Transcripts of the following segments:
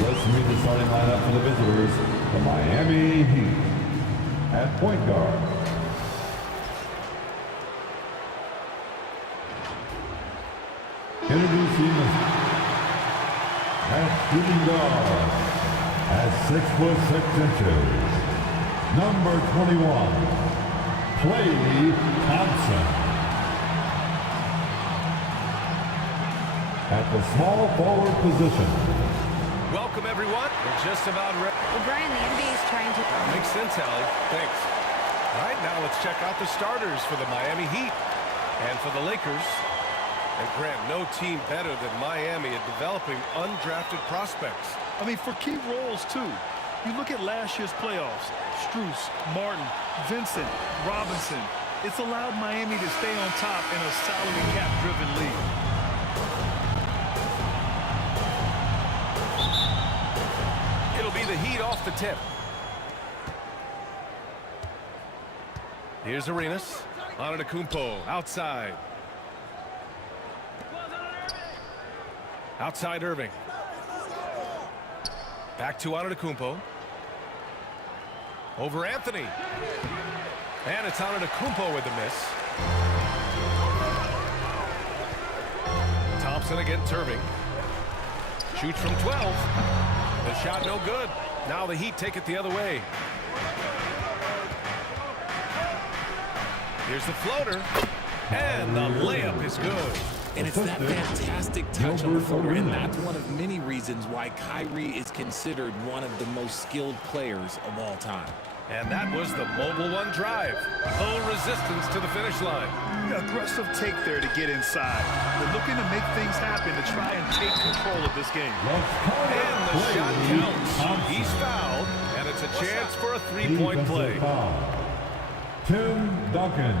Let's meet the starting lineup for the visitors, the Miami Heat. At point guard, introducing at shooting guard at 6'6" number 21, Klay Thompson. At the small forward position, welcome, everyone. We're just about ready. Well, Brian, the NBA is trying to... Makes sense, Allie. Thanks. All right, now let's check out the starters for the Miami Heat and for the Lakers. And Grant, no team better than Miami at developing undrafted prospects. I mean, for key roles, too. You look at last year's playoffs. Strus, Martin, Vincent, Robinson. It's allowed Miami to stay on top in a salary cap-driven league. The Heat off the tip. Here's Arenas. Antetokounmpo outside. Outside Irving. Back to Antetokounmpo. Over Anthony. And it's Antetokounmpo with the miss. Thompson against Irving. Shoots from 12. The shot no good. Now the Heat take it the other way. Here's the floater. And the layup is good. And it's that fantastic touch on the floater, and that's one of many reasons why Kyrie is considered one of the most skilled players of all time. And that was the mobile one drive. Full resistance to the finish line. Aggressive take there to get inside. They're looking to make things happen to try and take control of this game. And the shot counts. He's fouled, and it's a chance for a three-point play. Tim Duncan.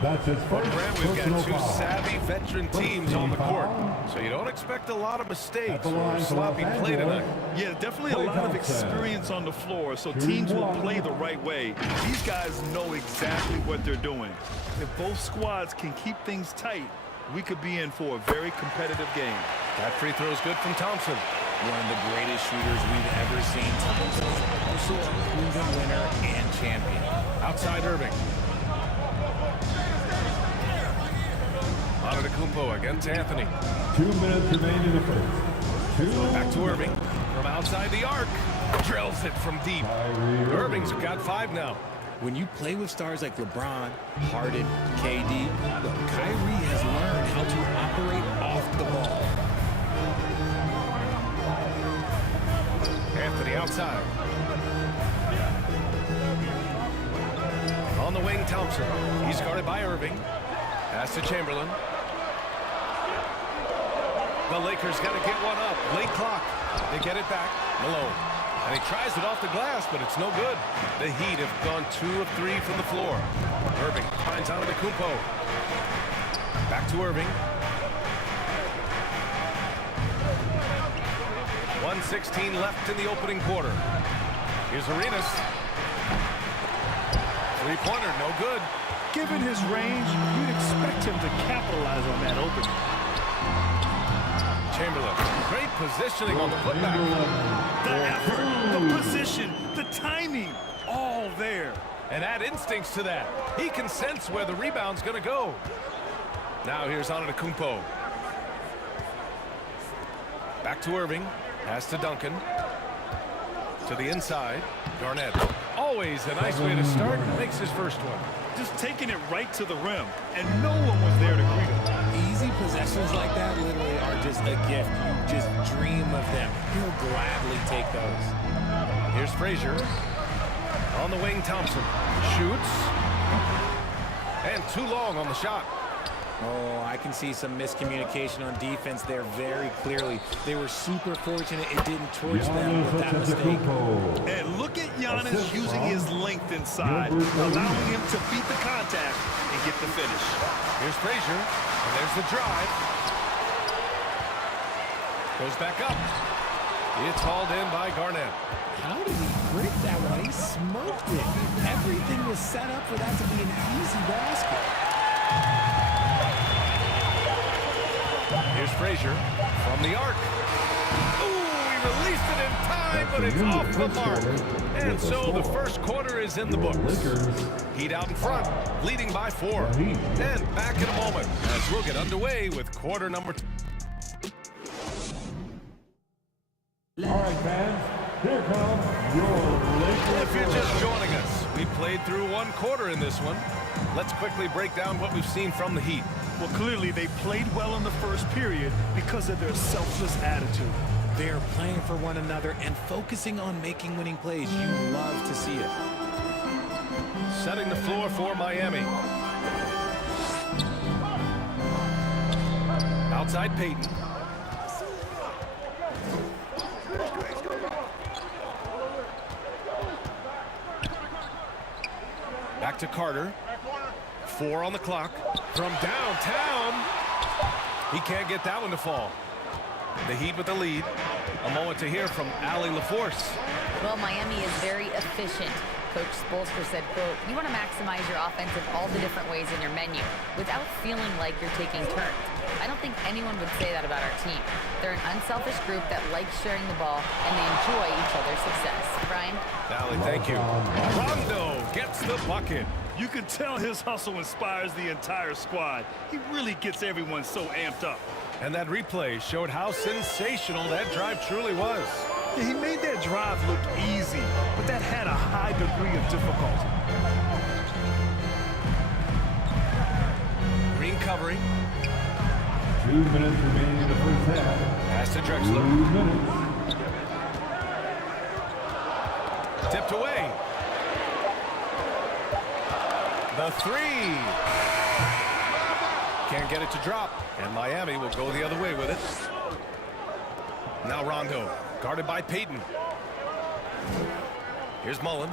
That's his first We've got two foul. savvy veteran teams on the court, so you don't expect a lot of mistakes or sloppy play tonight. Yeah, definitely a lot of experience on the floor, so teams will play the right way. These guys know exactly what they're doing. If both squads can keep things tight, we could be in for a very competitive game. That free throw is good from Thompson. One of the greatest shooters we've ever seen. Thompson is also a proven winner and champion. Outside Irving. Antetokounmpo against Anthony. 2 minutes remain in the first. Back to Irving from outside the arc. Drills it from deep. Irving's got 5 now. When you play with stars like LeBron, Harden, KD, Kyrie has learned how to operate off the ball. Anthony outside. On the wing, Thompson. He's guarded by Irving. Pass to Chamberlain. The Lakers got to get one up. Late clock. They get it back. Malone. And he tries it off the glass, but it's no good. The Heat have gone 2 of 3 from the floor. Irving finds Antetokounmpo. Back to Irving. 1:16 left in the opening quarter. Here's Arenas. Three-pointer, no good. Given his range, you'd expect him to capitalize on that opening. Chamberlain, great positioning on the putback. The effort, the position, the timing, all there. And add instincts to that. He can sense where the rebound's going to go. Now here's Antetokounmpo. Back to Irving. Pass to Duncan. To the inside. Garnett. Always a nice way to start. Makes his first one. Just taking it right to the rim, and no one was there to greet him. Easy possessions like that literally are just a gift. You just dream of them. He'll gladly take those. Here's Frazier. On the wing, Thompson shoots. And too long on the shot. Oh, I can see some miscommunication on defense there very clearly. They were super fortunate it didn't torch them with that mistake. And look at Giannis using his length inside, allowing him to beat the contact and get the finish. Here's Frazier, and there's the drive. Goes back up. It's hauled in by Garnett. How did he break that one? He smoked it. Everything was set up for that to be an easy basket. Here's Frazier from the arc. Ooh, he released it in time, but it's off the mark. And so the first quarter is in the books. Heat out in front, leading by 4. And back in a moment as we'll get underway with quarter number 2. All right, fans, here comes your Lakers. If you're just joining us, we played through one quarter in this one. Let's quickly break down what we've seen from the Heat. Well, clearly they played well in the first period because of their selfless attitude. They're playing for one another and focusing on making winning plays. You love to see it. Setting the floor for Miami. Outside Peyton. Back to Carter. 4 on the clock. From downtown. He can't get that one to fall. The Heat with the lead. A moment to hear from Allie LaForce. Well, Miami is very efficient. Coach Spoelstra said, quote, "You want to maximize your offense in all the different ways in your menu without feeling like you're taking turns." I don't think anyone would say that about our team. They're an unselfish group that likes sharing the ball, and they enjoy each other's success. Brian? Allie, thank you. Rondo gets the bucket. You can tell his hustle inspires the entire squad. He really gets everyone so amped up. And that replay showed how sensational that drive truly was. Yeah, he made that drive look easy, but that had a high degree of difficulty. Green covering. 2 minutes remaining in the first half. Pass to 2 Drexler. minutes. Tipped away. The 3. Can't get it to drop. And Miami will go the other way with it. Now Rondo, guarded by Peyton. Here's Mullen.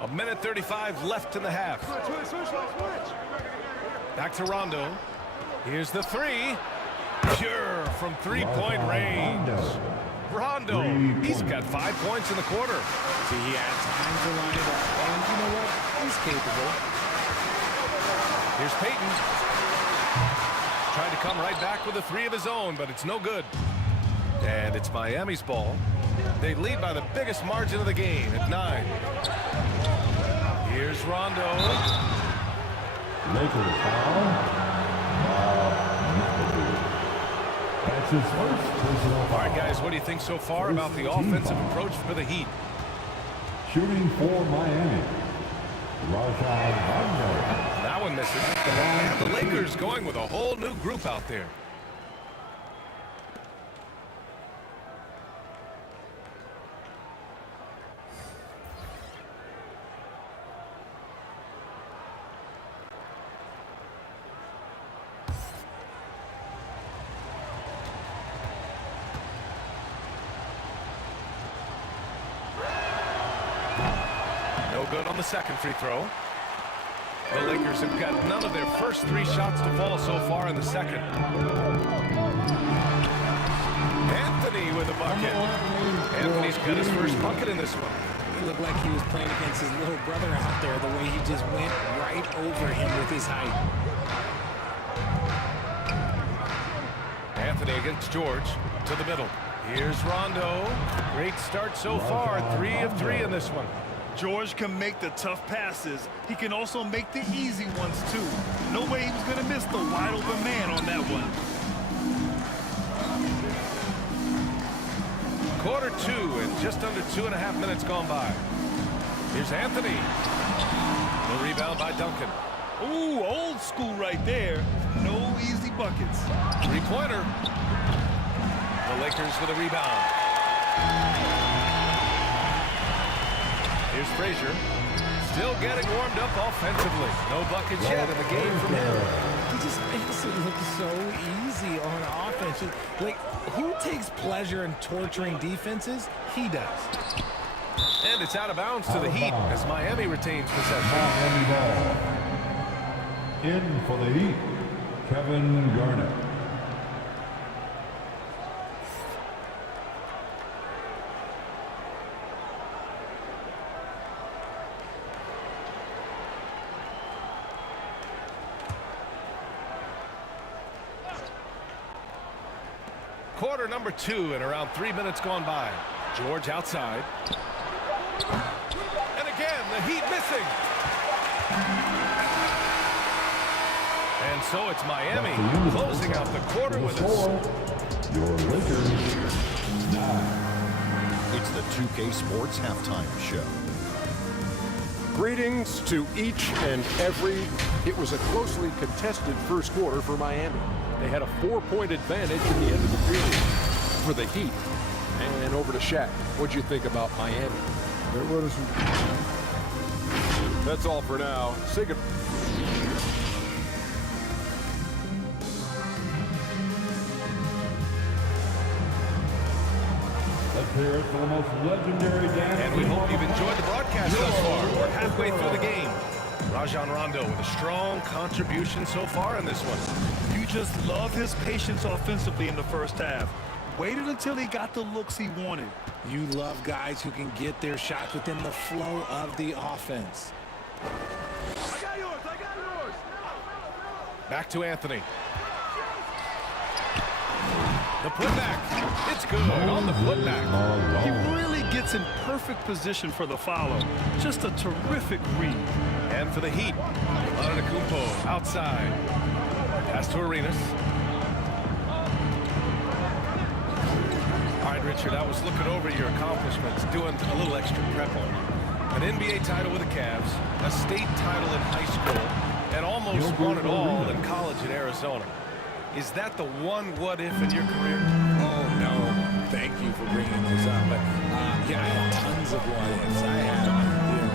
A minute 35 left in the half. Back to Rondo. Here's the 3. Pure from three-point range. Rondo, he's got 5 points in the quarter. See, he had time to line it up, and you know what? He's capable. Here's Peyton. Trying to come right back with a 3 of his own, but it's no good. And it's Miami's ball. They lead by the biggest margin of the game at 9. Here's Rondo. Lakers foul. That's his first personal All foul. right, guys, what do you think so far about the offensive approach for the Heat? Shooting for Miami. Rondo. That one misses. And the Lakers going with a whole new group out there. Good on the second free throw. The Lakers have got none of their first 3 shots to fall so far in the second. Anthony with a bucket. Anthony's got his first bucket in this one. He looked like he was playing against his little brother out there, the way he just went right over him with his height. Anthony against George to the middle. Here's Rondo. Great start so far. 3 of 3 in this one. George can make the tough passes. He can also make the easy ones, too. No way he was going to miss the wide-open man on that one. Quarter 2 and just under 2.5 minutes gone by. Here's Anthony. The rebound by Duncan. Ooh, old school right there. No easy buckets. 3-pointer. The The Lakers with a rebound. Here's Frazier. Still getting warmed up offensively. No buckets yet in the game from him. He just makes it look so easy on offense. Like, who takes pleasure in torturing defenses? He does. And it's out of bounds to the Heat as Miami retains possession. Miami ball. In for the Heat, Kevin Garnett. Quarter number 2 and around 3 minutes gone by. George outside. And again, the Heat missing. And so it's Miami closing out the quarter with a... Your Lakers, 9. It's the 2K Sports Halftime Show. Greetings to each and every. It was a closely contested first quarter for Miami. They had a 4-point advantage at the end of the period for the Heat. And over to Shaq. What'd you think about Miami? That's all for now. Say good. Let's hear it for the most legendary dance. And we hope you've enjoyed the broadcast thus far. We're halfway through the game. Rajon Rondo with a strong contribution so far in this one. You just love his patience offensively in the first half. Waited until he got the looks he wanted. You love guys who can get their shots within the flow of the offense. I got yours. Back to Anthony. The putback. It's good on the putback. He really gets in perfect position for the follow. Just a terrific read. And for the Heat, Antetokounmpo outside. Pass to Arenas. All right, Richard, I was looking over your accomplishments, doing a little extra prep on you. An NBA title with the Cavs, a state title in high school, and almost won it all in college in Arizona. Is that the one what-if in your career? Oh, no. Thank you for bringing those up. But, yeah, I have tons of what-ifs. I have,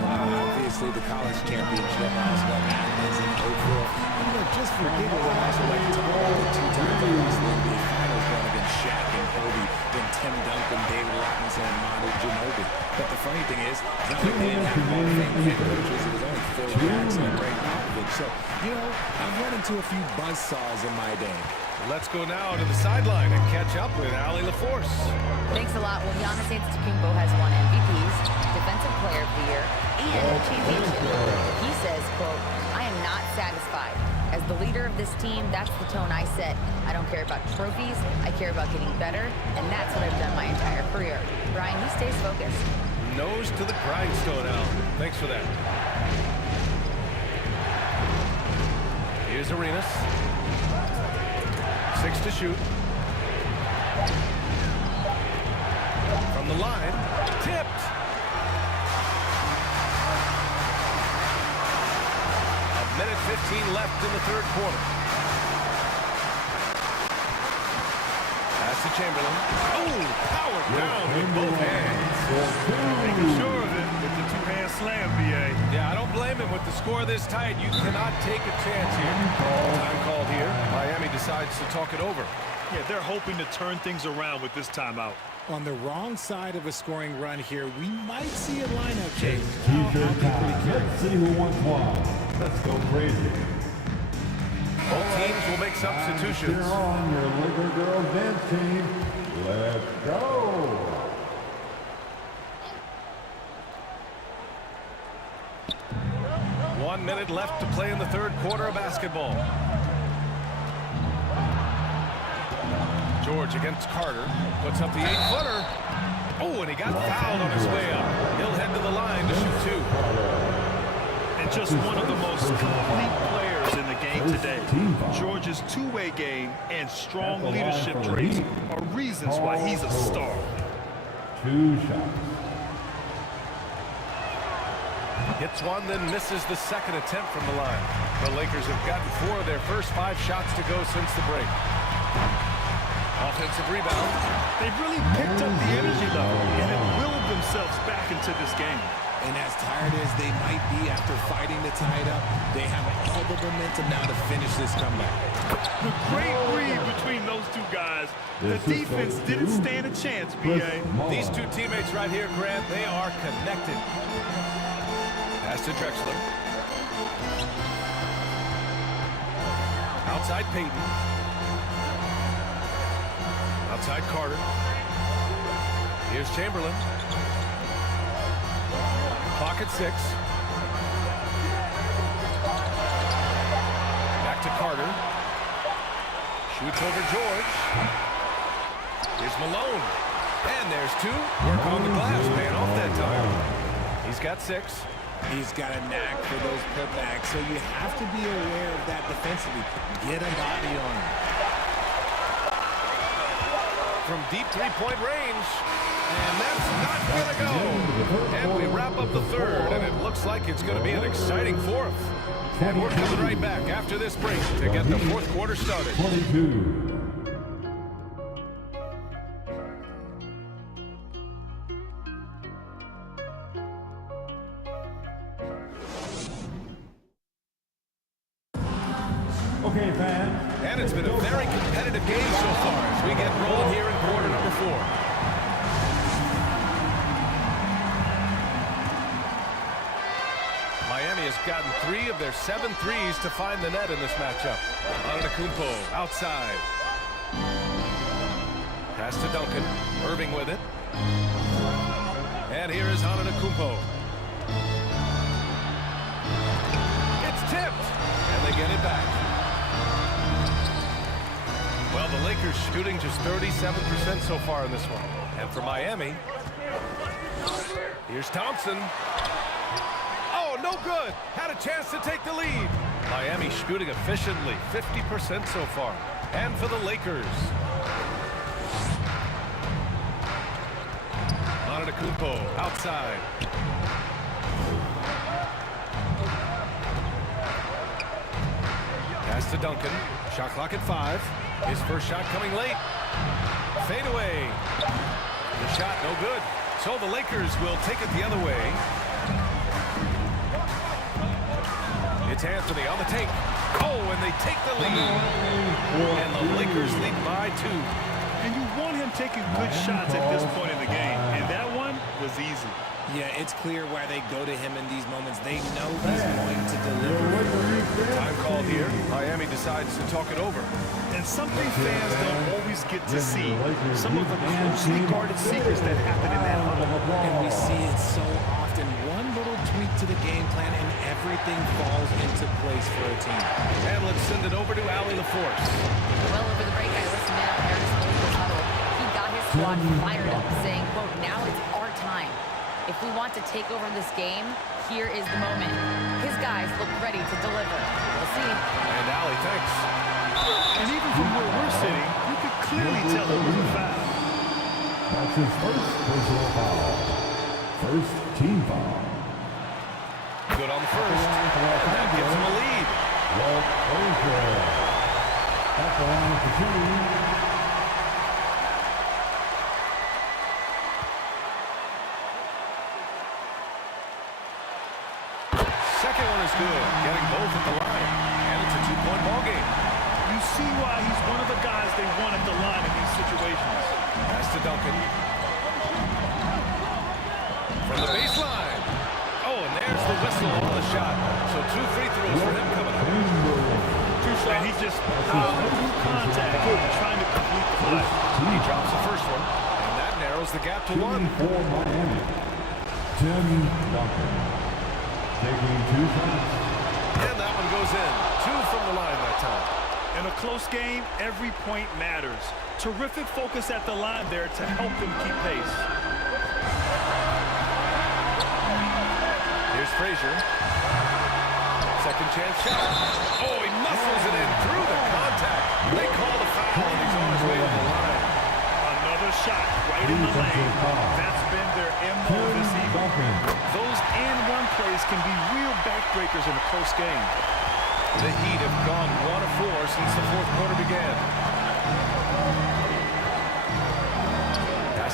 obviously the college championship. I also got Madness and Oakville. And, just for giggles, I also like to talk about the 2 times I lost the NBA Finals run against Shaq and Kobe, then Tim Duncan, David Robinson, and Manu Ginobili. But the funny thing is, it's not like they didn't have Hall of Fame head coaches. It was only Phil Jackson and Greg Popovich. So, I've run into a few buzzsaws in my day. Let's go now to the sideline and catch up with Allie LaForce. Thanks a lot. Well, Giannis Antetokounmpo has won MVPs, Defensive Player of the Year, and a championship. He says, quote, I am not satisfied. As the leader of this team, that's the tone I set. I don't care about trophies. I care about getting better, and that's what I've done my entire career. Brian, he stays focused. Nose to the grindstone, Al. Thanks for that. Here's Arenas. 6 to shoot. From the line, tipped. A minute 15 left in the third quarter. Pass to Chamberlain. Oh, powered down with both hands. Making sure that it's a 2-hand slam, BA. Yeah, I don't blame him with the score this tight. You cannot take a chance here. Time called here. Miami decides to talk it over. Yeah, they're hoping to turn things around with this timeout. On the wrong side of a scoring run here, we might see a lineup change. T-shirt time. Let's see who wants one. Let's go crazy. Both teams will make substitutions. Cheer on your Laker girls dance team. Let's go. One minute left to play in the third quarter of basketball. George against Carter. Puts up the 8-footer. Oh, and he got fouled on his way up. He'll head to the line to shoot 2. And just one of the most complete players in the game today. George's two-way game and strong leadership traits are reasons why he's a star. 2 shots. Hits one, then misses the second attempt from the line. The Lakers have gotten 4 of their first 5 shots to go since the break. Offensive rebound. They've really picked up the energy level and have willed themselves back into this game. And as tired as they might be after fighting to tie it up, they have all the momentum now to finish this comeback. The great read between those two guys. The defense didn't stand a chance, B.A. These two teammates right here, Grant, they are connected. Pass to Drexler. Outside Peyton. Outside Carter. Here's Chamberlain. Clock at 6. Back to Carter. Shoots over George. Here's Malone. And there's 2. Work on the glass, paying off that time. He's got 6. He's got a knack for those putbacks, so you have to be aware of that defensively. Get a body on him. From deep three-point range. And that's not going to go. And we wrap up the third, and it looks like it's going to be an exciting fourth. And we're coming right back after this break to get the fourth quarter started. 22. Okay, fans. And it's been a very competitive game so far as we get rolling here in quarter number 4. Miami has gotten 3 of their 7 threes to find the net in this matchup. Antetokounmpo outside. Pass to Duncan. Irving with it. And here is Antetokounmpo. It's tipped. And they get it back. Well, the Lakers shooting just 37% so far in this one. And for Miami, here's Thompson. Oh, no good. Had a chance to take the lead. Miami shooting efficiently, 50% so far. And for the Lakers, Antetokounmpo outside. Pass to Duncan. Shot clock at 5. His first shot coming late. Fade away. The shot no good. So the Lakers will take it the other way. It's Anthony on the take. Oh, and they take the lead. And the Lakers lead by 2. And you want him taking good shots at this point in the game. And that one was easy. Yeah, it's clear why they go to him in these moments. They know he's going to deliver. Time called here. Miami decides to talk it over. And something fans don't always get to see. Some of the closely guarded secrets that happen in that huddle. And we see it so often. One little tweak to the game plan and everything falls into place for a team. And let's send it over to Allie LaForce. Well, over the break, I listened in on Aaron's huddle. He got his squad fired up, saying, quote, now it's our time. If we want to take over this game, here is the moment. His guys look ready to deliver. We'll see. And Allie, thanks. And even from where we're sitting, you could clearly tell it was a foul. That's his first personal foul. First team foul. Good on the first. And that gives him a lead. Well, that's the line for 2. Second one is good, getting both at the line. And it's a 2-point ball game. You see why he's one of the guys they want at the line in these situations. Pass to Duncan. From the baseline. Oh, and there's the whistle on the shot. So 2 free throws for him coming up. And he just powered through contact, trying to complete the play. He drops the first one, and that narrows the gap to 1. For Miami, Tim Duncan. Taking 2 shots. And that one goes in. 2 from the line that time. In a close game, every point matters. Terrific focus at the line there to help them keep pace. Here's Frazier. Second chance shot. Oh, he muscles it in through the contact. They call the foul, and he's on his way to the line. Another shot right in the lane. That's been their MO this evening. Those and-one plays can be real backbreakers in a close game. The Heat have gone 1 of 4 since the fourth quarter began.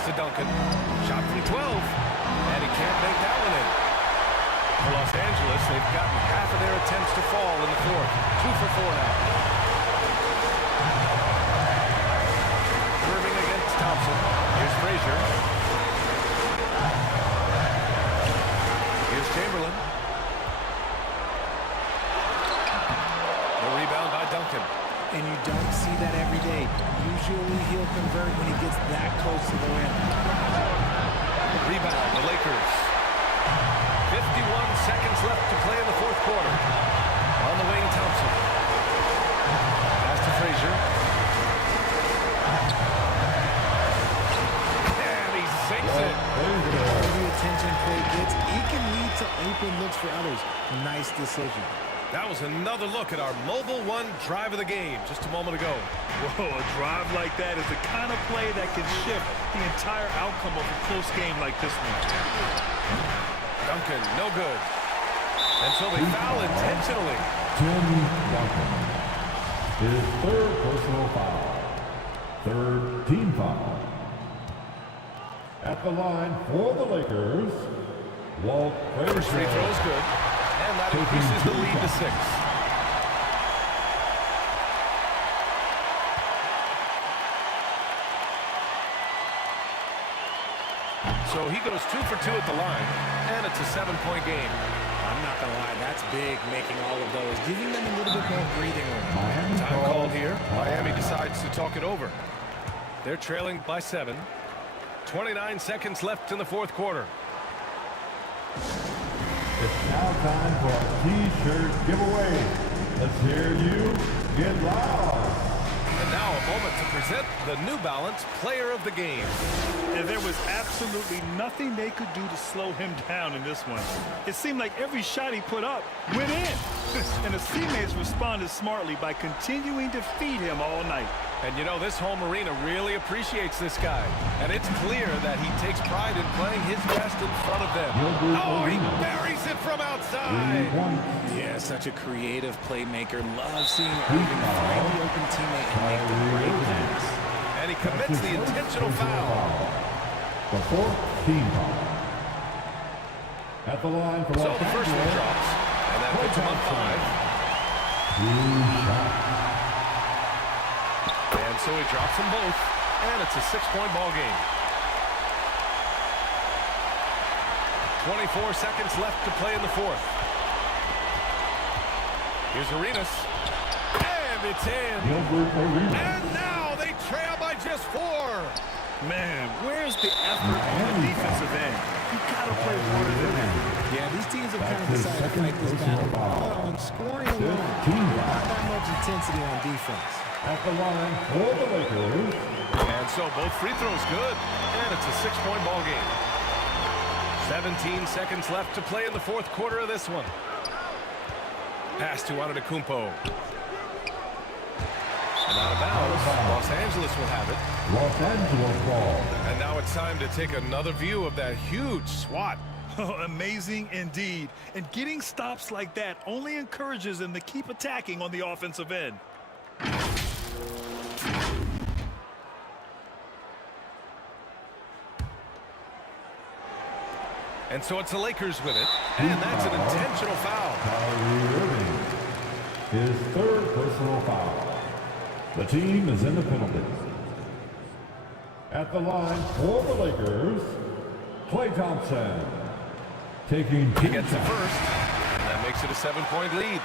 to Duncan. Shot from 12. And he can't make that one in. For Los Angeles, they've gotten half of their attempts to fall in the fourth. 2 for 4 now. Irving against Thompson. Here's Frazier. Here's Chamberlain. The rebound by Duncan. And you don't see that every day. Usually he'll convert when he gets that close to the rim. Rebound, the Lakers. 51 seconds left to play in the fourth quarter. On the wing, Thompson. Pass to Frazier. And he sinks it. The attention Clay gets, he can lead to open looks for others. Nice decision. That was another look at our Mobile One drive of the game just a moment ago. Whoa, a drive like that is the kind of play that can shift the entire outcome of a close game like this one. Duncan, no good. And so they foul intentionally. Tim Duncan. His third personal foul. Third team foul. At the line for the Lakers, Walt First free throw is good. And that increases the lead to 6. So he goes 2 for 2 at the line, and it's a 7-point game. I'm not going to lie, that's big, making all of those, giving them a little bit more breathing room. Time called here. Miami decides to talk it over. They're trailing by 7. 29 seconds left in the fourth quarter. It's now time for a T-shirt giveaway. Let's hear you get loud. And now a moment to present the New Balance Player of the Game. And there was absolutely nothing they could do to slow him down in this one. It seemed like every shot he put up went in. And his teammates responded smartly by continuing to feed him all night. And you know, this home arena really appreciates this guy. And it's clear that he takes pride in playing his best in front of them. Oh, he buries it from outside. Yeah, such a creative playmaker. Love seeing Irving find the open teammate and make the great pass. And he commits the intentional foul. The fourth team foul. At the line for So the first one drops. And that puts him on 5. And so he drops them both. And it's a 6-point ball game. 24 seconds left to play in the fourth. Here's Arenas. And it's in. And now they trail by just 4. Man, where's the effort on the defensive end? You gotta play harder than that. Yeah, these teams have kind of decided to fight this battle on scoring alone. Not that much intensity on defense. At the line for the Lakers. And so both free throws good. And it's a 6-point ball game. 17 seconds left to play in the fourth quarter of this one. Pass to Antetokounmpo. And out of bounds. Los Angeles will have it. Los Angeles ball. And now it's time to take another view of that huge swat. Oh, amazing indeed. And getting stops like that only encourages them to keep attacking on the offensive end. And so it's the Lakers with it. And that's an intentional foul. Kyrie Irving. His third personal foul. The team is in the penalty. At the line for the Lakers, Klay Thompson. Taking He gets the first. And that makes it a 7-point lead.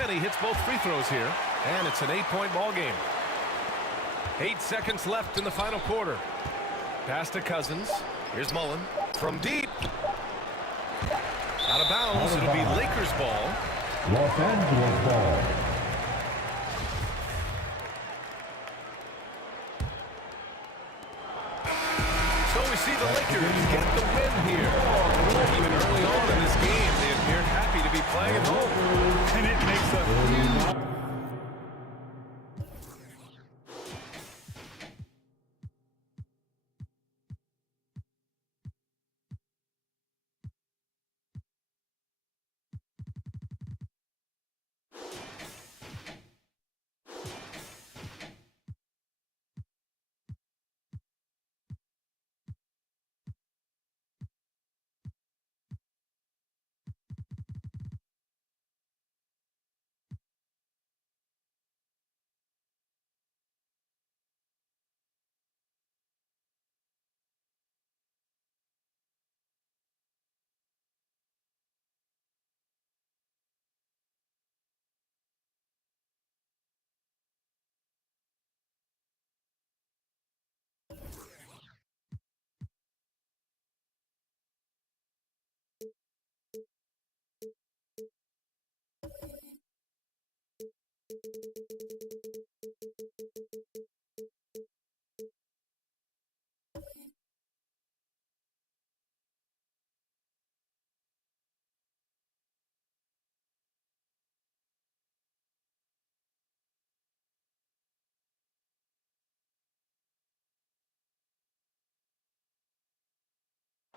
And he hits both free throws here. And it's an 8-point ball game. 8 seconds left in the final quarter. Pass to Cousins. Here's Mullen from deep. Out of bounds. It'll be Lakers ball. Los Angeles ball. So we see the Lakers get the win here. Even early on in this game, they appeared happy to be playing at home. And it makes a huge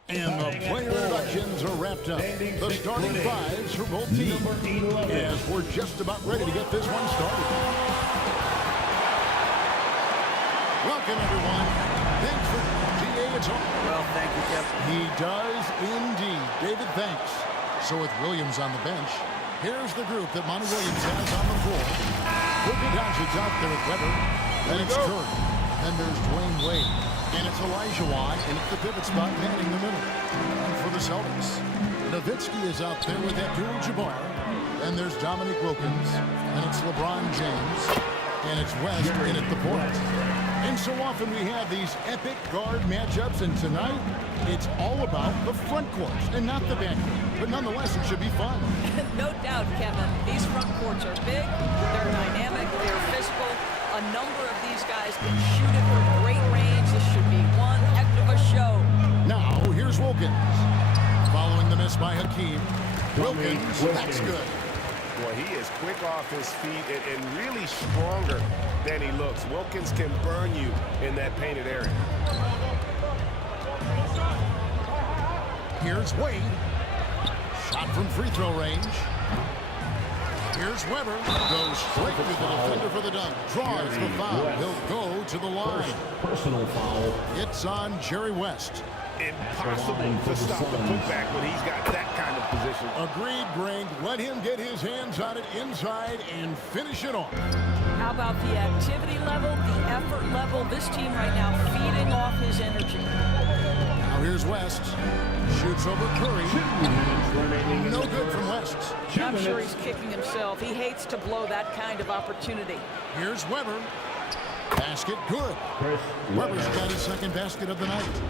And the player introductions are wrapped up. The starting fives for both teams. As we're just about ready to get this one started. Welcome, everyone. Thanks for DA. It's on. Well, thank you, Kevin. He does indeed. David, thanks. So with Williams on the bench, here's the group that Monty Williams has on the floor. Luka Doncic's out there with Weber. Then it's Curry. Then there's Dwayne Wade. And it's Olajuwon, and it's the pivot spot manning the middle. And for the Celtics, Nowitzki is out there with Abdul-Jabbar. And there's Dominique Wilkins, and it's LeBron James, and it's West in at the point. And so often we have these epic guard matchups, and tonight it's all about the front court and not the back court. But nonetheless, it should be fun. No doubt, Kevin. These front courts are big, they're dynamic, they're physical. A number of these guys can shoot it from great range. This should be one heck of a show. Now, here's Wilkins. Following the miss by Hakeem. Wilkins, that's good. Boy, he is quick off his feet and really stronger than he looks. Wilkins can burn you in that painted area. Here's Wade. Shot from free throw range. Here's Weber. Goes straight to the defender for the dunk. Draws the foul. He'll go to the line. Personal foul. It's on Jerry West. Impossible to stop the putback when he's got that kind of position. Agreed, Greg. Let him get his hands on it inside and finish it off. How about the activity level, the effort level? This team right now feeding off his energy. Now here's West. Shoots over Curry. No good from West. I'm sure he's kicking himself. He hates to blow that kind of opportunity. Here's Weber. Basket good. Weber's got his second basket of the night.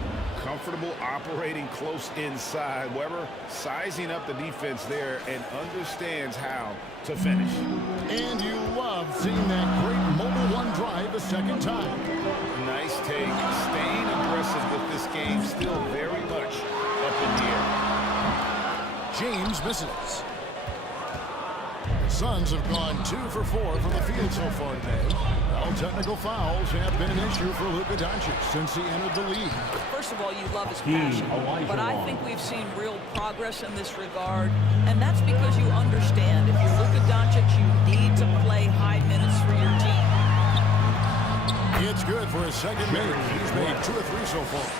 Comfortable operating close inside. Weber sizing up the defense there and understands how to finish. And you love seeing that great mobile one drive a second time. Nice take. Staying aggressive with this game, still very much up in the air. James misses. The Suns have gone 2 for 4 from the field so far today. All technical fouls have been an issue for Luka Doncic since he entered the league. First of all, you love his passion, but I think we've seen real progress in this regard, and that's because you understand if you're Luka Doncic, you need to play high minutes for your team. It's good for his second make. He's made 2 or 3 so far.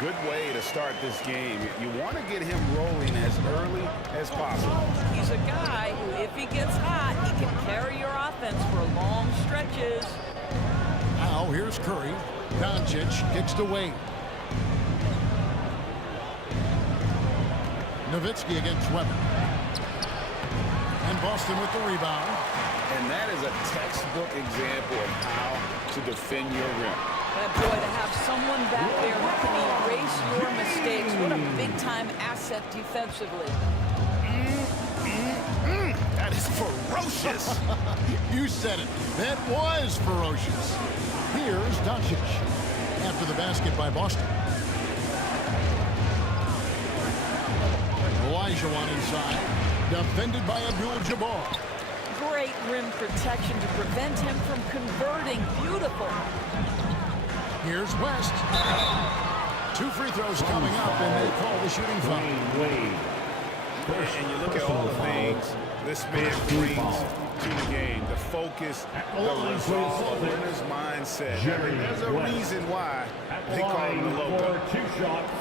Good way to start this game. You want to get him rolling as early as possible. He's a guy who, if he gets hot, he can carry your offense for long stretches. Now here's Curry. Doncic kicks to Wade. Nowitzki against Weber. And Boston with the rebound. And that is a textbook example of how to defend your rim. And boy, to have someone back there who can erase your mistakes, what a big-time asset defensively. That is ferocious. You said it. That was ferocious. Here's Doncic after the basket by Boston. Olajuwon inside. Defended by Abdul-Jabbar. Great rim protection to prevent him from converting. Beautiful. Here's West. 2 free throws coming up, and they call the shooting foul. And you look at all the things this man brings to the game. The focus, the resolve, the winner's mindset. I mean, there's a reason why they call him the logo. 2 shots.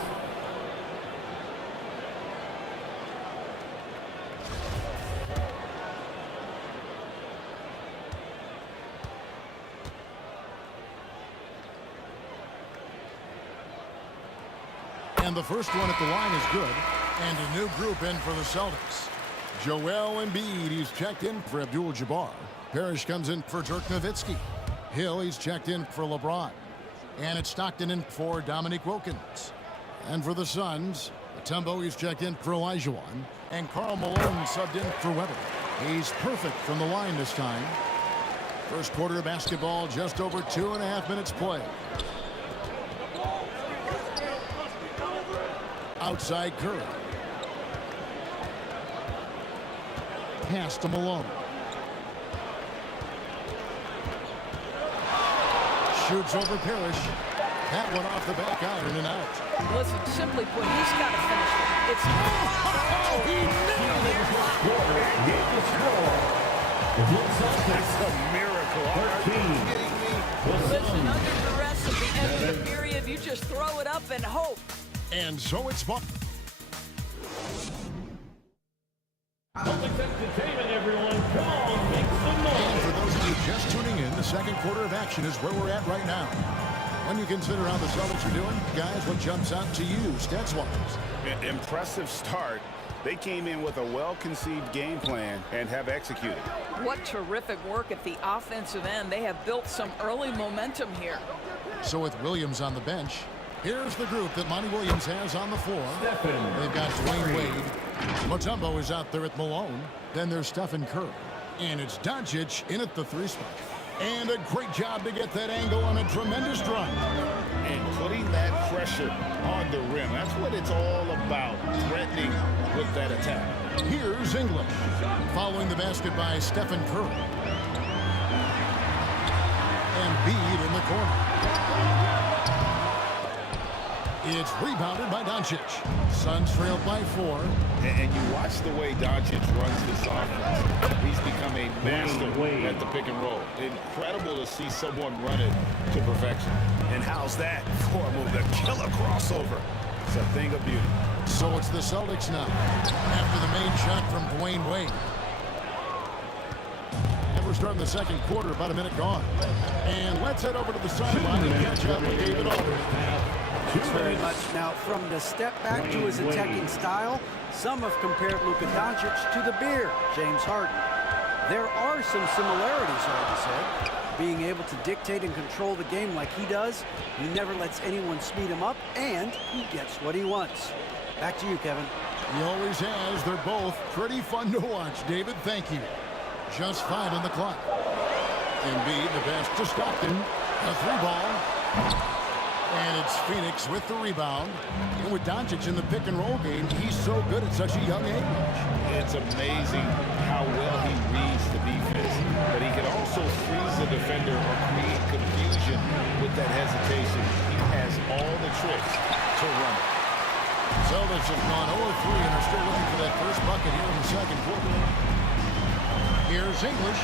And the first one at the line is good. And a new group in for the Celtics. Joel Embiid, he's checked in for Abdul-Jabbar. Parrish comes in for Dirk Nowitzki. Hill, he's checked in for LeBron. And it's Stockton in for Dominique Wilkins. And for the Suns, Mutombo, he's checked in for Olajuwon. And Karl Malone subbed in for Weber. He's perfect from the line this time. First quarter of basketball, just over 2.5 minutes play. Outside Curry. Pass to Malone. Shoots over Parrish. That one off the back iron and out. Listen, simply put, he's got to finish it. It's Oh, he nailed it. That's a miracle. Are you kidding me? listen, under duress at the end of the period, you just throw it up and hope. And so it's fun. Public entertainment, everyone. Come on, make some noise. And for those of you just tuning in, the second quarter of action is where we're at right now. When you consider how the Celtics are doing, guys, what jumps out to you, stats-wise? Impressive start. They came in with a well-conceived game plan and have executed. What terrific work at the offensive end. They have built some early momentum here. So with Williams on the bench, here's the group that Monty Williams has on the floor. They've got Dwayne Wade. Mutombo is out there at Malone. Then there's Stephen Curry. And it's Doncic in at the 3 spot. And a great job to get that angle on a tremendous drive. And putting that pressure on the rim. That's what it's all about, threatening with that attack. Here's English. Following the basket by Stephen Curry. And Bede in the corner. It's rebounded by Doncic. Suns trailed by 4. And you watch the way Doncic runs this offense. He's become a master at the pick and roll. Incredible to see someone run it to perfection. And how's that for a move? The killer crossover. It's a thing of beauty. So it's the Celtics now. After the main shot from Dwayne Wade. And we're starting the second quarter, about a minute gone. And let's head over to the sideline and catch up with David Aldridge. Thanks very much. Now, from the step back to his attacking style, some have compared Luka Doncic to the Bear, James Harden. There are some similarities, Harden said. Being able to dictate and control the game like he does, he never lets anyone speed him up, and he gets what he wants. Back to you, Kevin. He always has. They're both pretty fun to watch, David. Thank you. Just 5 on the clock. Embiid, the pass to Stockton. A 3-ball. And it's Phoenix with the rebound. And with Doncic in the pick-and-roll game, he's so good at such a young age. It's amazing how well he reads the defense. But he can also freeze the defender or create confusion with that hesitation. He has all the tricks to run it. Celtics have gone 0-3 and are still looking for that first bucket here in the second quarter. Here's English.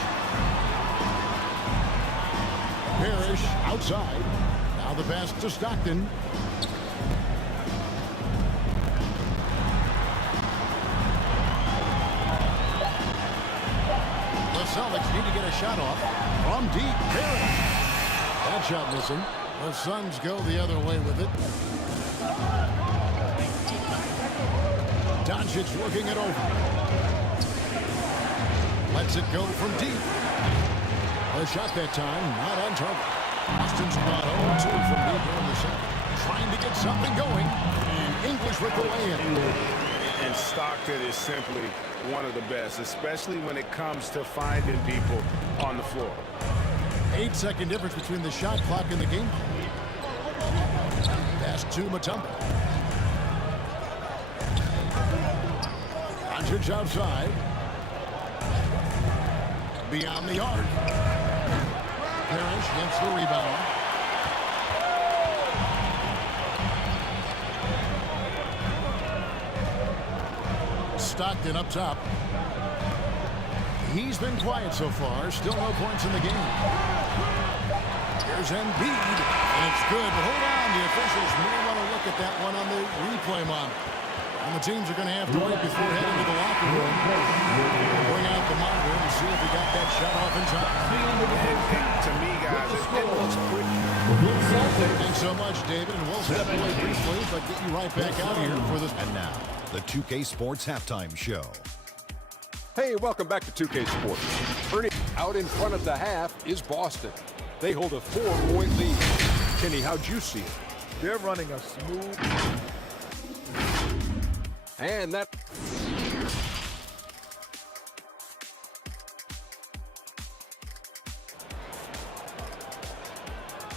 Parrish outside. Now the pass to Stockton. The Celtics need to get a shot off from deep. Parrish. That shot missing. The Suns go the other way with it. Doncic working it over. Lets it go from deep. A shot that time, not on target. Boston's got 0-2 from deep here in the second. Trying to get something going. And English with the lay-in. And Stockton is simply one of the best, especially when it comes to finding people on the floor. 8-second difference between the shot clock and the game. Pass to Mutombo. Doncic outside. Beyond the arc. Parrish gets the rebound. Stockton up top. He's been quiet so far. Still no points in the game. Here's Embiid. And it's good. Hold on. The officials may want to look at that one on the replay monitor. And the teams are going to have to wait before heading to the locker room. Bring out the monitor and see if he got that shot off in time. To me, guys, it looks pretty. Thanks so much, David. And we'll step away briefly, but get you right back out here for this. And now, the 2K Sports Halftime Show. Hey, welcome back to 2K Sports. Earning out in front of the half is Boston. They hold a 4-point lead. Kenny, how'd you see it? They're running a smooth... And that...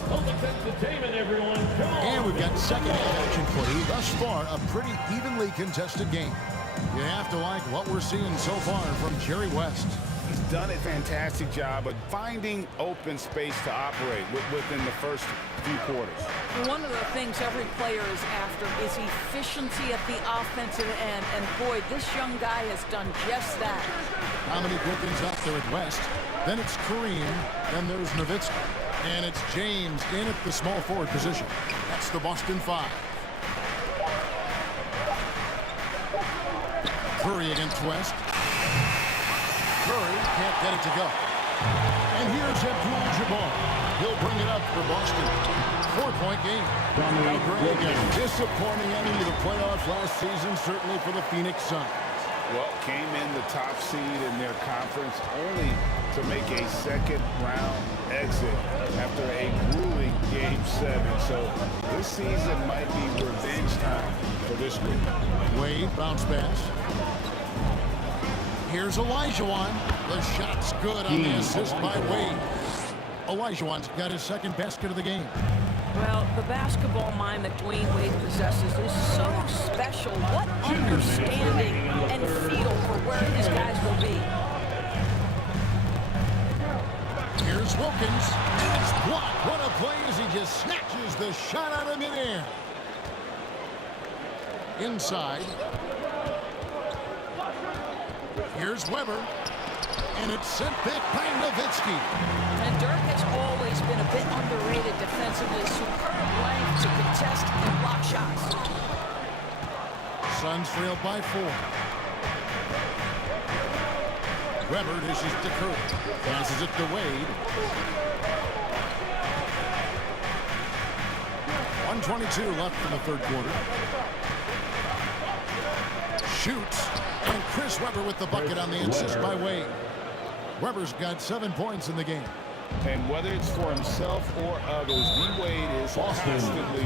Public entertainment, everyone. Come on. And we've got second half action for you. Thus far, a pretty evenly contested game. You have to like what we're seeing so far from Jerry West. He's done a fantastic job of finding open space to operate within the first few quarters. One of the things every player is after is efficiency at the offensive end. And boy, this young guy has done just that. Dominique Wilkins out there at West. Then it's Kareem. Then there's Nowitzki. And it's James in at the small forward position. That's the Boston 5. Curry against West. Curry can't get it to go. And here's Abdul-Jabbar. He'll bring it up for Boston. 4-point game. Curry again. Disappointing ending to the playoffs last season, certainly for the Phoenix Suns. Well, came in the top seed in their conference only to make a second-round exit after a grueling Game 7. So this season might be revenge time for this group. Wade, bounce pass. Here's Olajuwon. The shot's good on the assist by Wade. Olajuwon's got his second basket of the game. Well, the basketball mind that Dwayne Wade possesses is so special. What understanding and feel for where his guys will be. Here's Wilkins. It's blocked. What a play as he just snatches the shot out of midair. Inside. Here's Weber. And it's sent back by Nowitzki. And Dirk has always been a bit underrated defensively. Superb length to contest and block shots. Suns trailed by 4. Weber dishes to Curry. Passes it to Wade. 1:22 left in the third quarter. Shoots. And Chris Weber with the bucket on the assist by Wade. Weber's got 7 points in the game. And whether it's for himself or others, D-Wade is constantly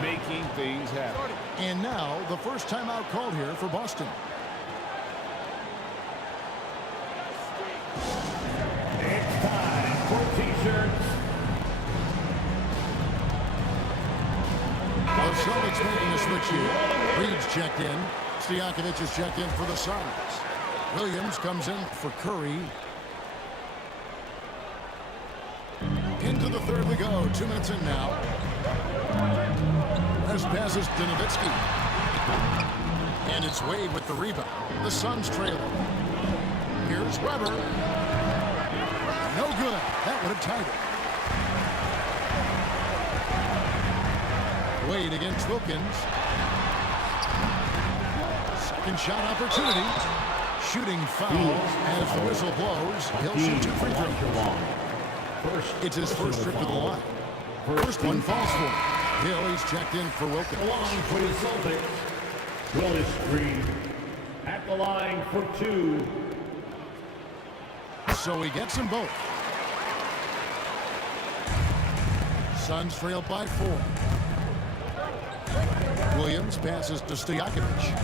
making things happen. And now the first timeout called here for Boston. It's time for T-shirts. The Celtics making a switch here. Reed's checked in. Stojakovic is checked in for the Suns. Williams comes in for Curry. Into the third we go. 2 minutes in now. This passes to Nowitzki. And it's Wade with the rebound. The Suns trail. Here's Weber. No good. That would have tied it. Wade against Wilkins. Second shot opportunity. Shooting foul as the whistle blows. He'll shoot 2 free throws. It's his first trip to the line. First one falls for him. Hill, he's checked in for Wilkins. The line for the Celtics. Willis Green at the line for 2. So he gets them both. Suns trail by 4. Williams passes to Stojakovic.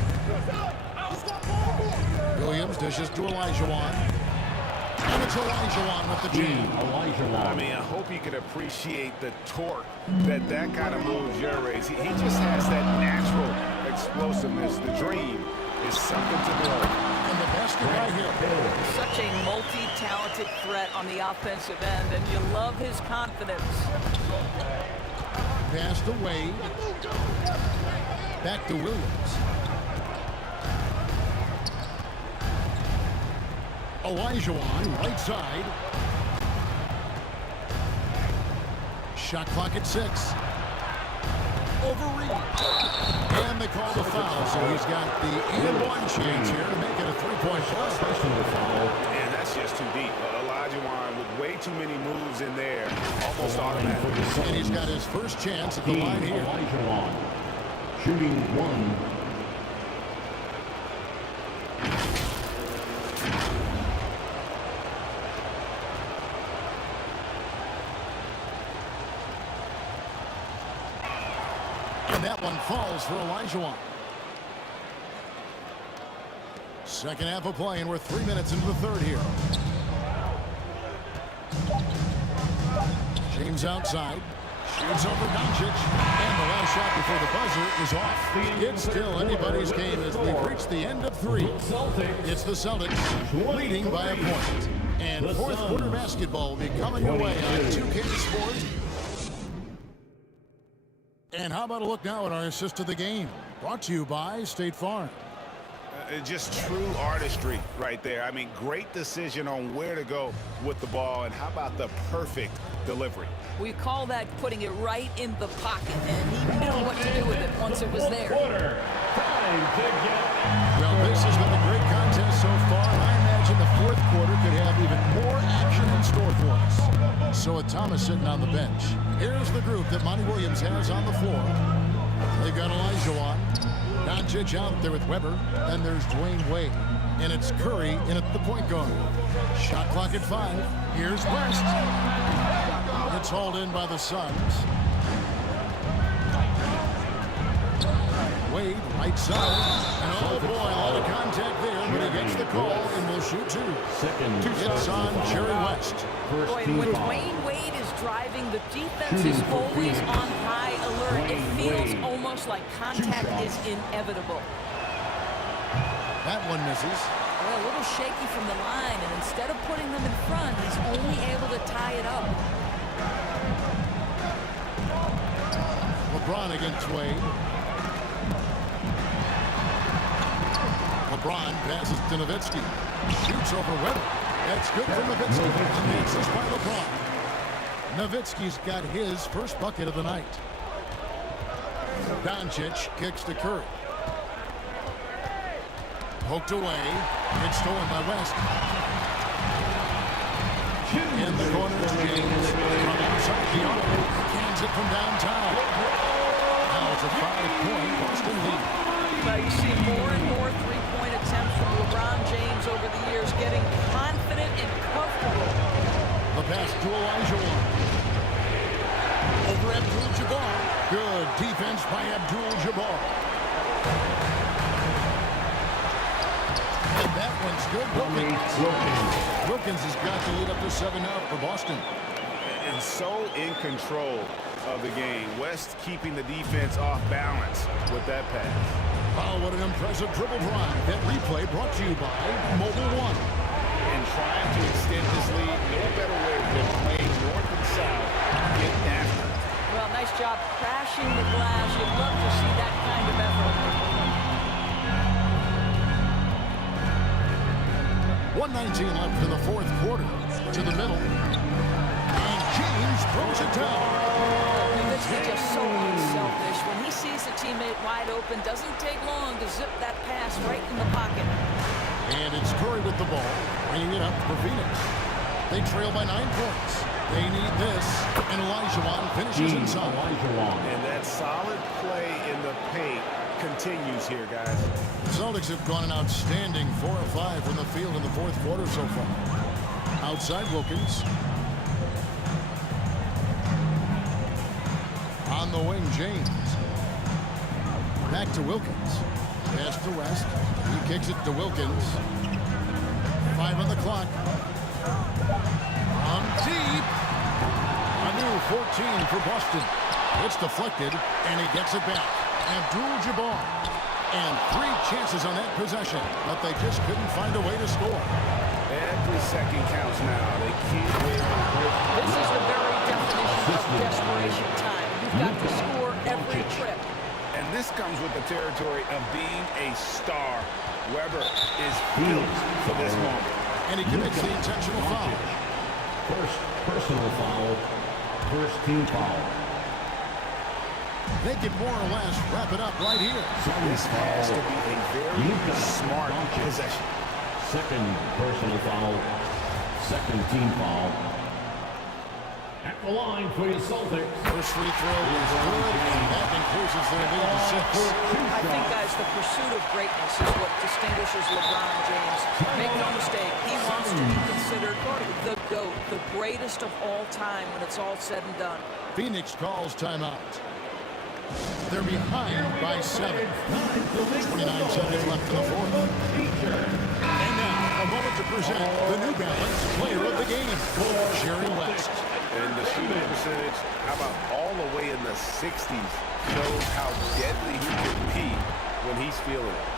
Williams dishes to Olajuwon. And it's Olajuwon with the jam. I mean, I hope you can appreciate the torque that kind of move generates. He just has that natural explosiveness. The dream is something to behold. And the basket right here. Such a multi-talented threat on the offensive end, and you love his confidence. Pass to Wade. Back to Williams. Olajuwon, right side. Shot clock at 6. Over Reed. And they call the foul, so he's got the and-one chance here to make it a 3-point shot. And that's just too deep. Olajuwon with way too many moves in there, almost automatic. And he's got his first chance at the line here. Olajuwon shooting 1. That one falls for Olajuwon. Second half of play, and we're 3 minutes into the third here. James outside. Shoots over Doncic. And the last shot before the buzzer is off. It's still anybody's game as we've reached the end of 3. It's the Celtics leading by a point. And fourth quarter basketball will be coming your way on 2K Sports. And how about a look now at our assist of the game? Brought to you by State Farm. Just true artistry right there. I mean, great decision on where to go with the ball, and how about the perfect delivery? We call that putting it right in the pocket, and he knew what to do with it once it was there. Well, this has been a great contest so far. I imagine the fourth quarter could have even more action in store for us. So with Thomas sitting on the bench, here's the group that Monty Williams has on the floor. They've got Elijah on. Doncic out there with Weber. Then there's Dwayne Wade. And it's Curry in at the point guard. Shot clock at 5. Here's West. It's hauled in by the Suns. Wade, right side. And oh boy, a lot of contact there, but he gets the call and will shoot two. It's on Jerry West. Boy, when Dwayne Wade is driving, the defense is always on high alert. It feels almost like contact is inevitable. That one misses. Well, a little shaky from the line, and instead of putting them in front, he's only able to tie it up. LeBron against Wade. LeBron passes to Nowitzki. Shoots over Weber. That's good for Nowitzki. And it's by LeBron. Nowitzki's got his first bucket of the night. Doncic kicks to Curry. Poked away. It's stolen by West. In the corner is James. From outside the arc. Cans it from downtown. Now it's a 5-point Boston lead. Now you see more and more three-point attempts from LeBron James over the years, getting confident and comfortable. The pass to Elijah. Over Abdul-Jabbar. Good defense by Abdul-Jabbar. And that one's good. Wilkins has got the lead up to 7 out for Boston. And so in control of the game. West keeping the defense off balance with that pass. Oh, what an impressive dribble drive. That replay brought to you by Mobile One. And trying to extend this lead, no better way than playing north and south, getting after it. Well, nice job crashing the glass. You'd love to see that kind of effort. 1:19 left in the fourth quarter. To the middle. And James throws it down. He's just so unselfish. When he sees a teammate wide open, doesn't take long to zip that pass right in the pocket. And it's Curry with the ball, bringing it up for Phoenix. They trail by 9 points. They need this, and Elijah finishes inside. And that solid play in the paint continues here, guys. The Celtics have gone an outstanding 4 of 5 from the field in the fourth quarter so far. Outside Wilkins. On the wing, James. Back to Wilkins. Pass to West. He kicks it to Wilkins. 5 on the clock. On deep. A new 14 for Boston. It's deflected, and he gets it back. Abdul-Jabbar. And 3 chances on that possession, but they just couldn't find a way to score. Every second counts now. They keep winning. This is the very definition of desperation time. You've got to score every trip. And this comes with the territory of being a star. Weber is built for this moment. And he commits the intentional foul. First personal foul, first team foul. They can more or less wrap it up right here. This has to be a very smart possession. Second personal foul, second team foul. At the line for your Celtics. First free throw is good, and that increases their lead to 6. I think, guys, the pursuit of greatness is what distinguishes LeBron James. Make no mistake, he wants to be considered the GOAT, the greatest of all time when it's all said and done. Phoenix calls timeout. They're behind by 7. 29 seconds left in the fourth. And now, a moment to present the New Balance Player of the Game, Jerry West. And the shooting percentage, how about all the way in the 60s, shows how deadly he can be when he's feeling it.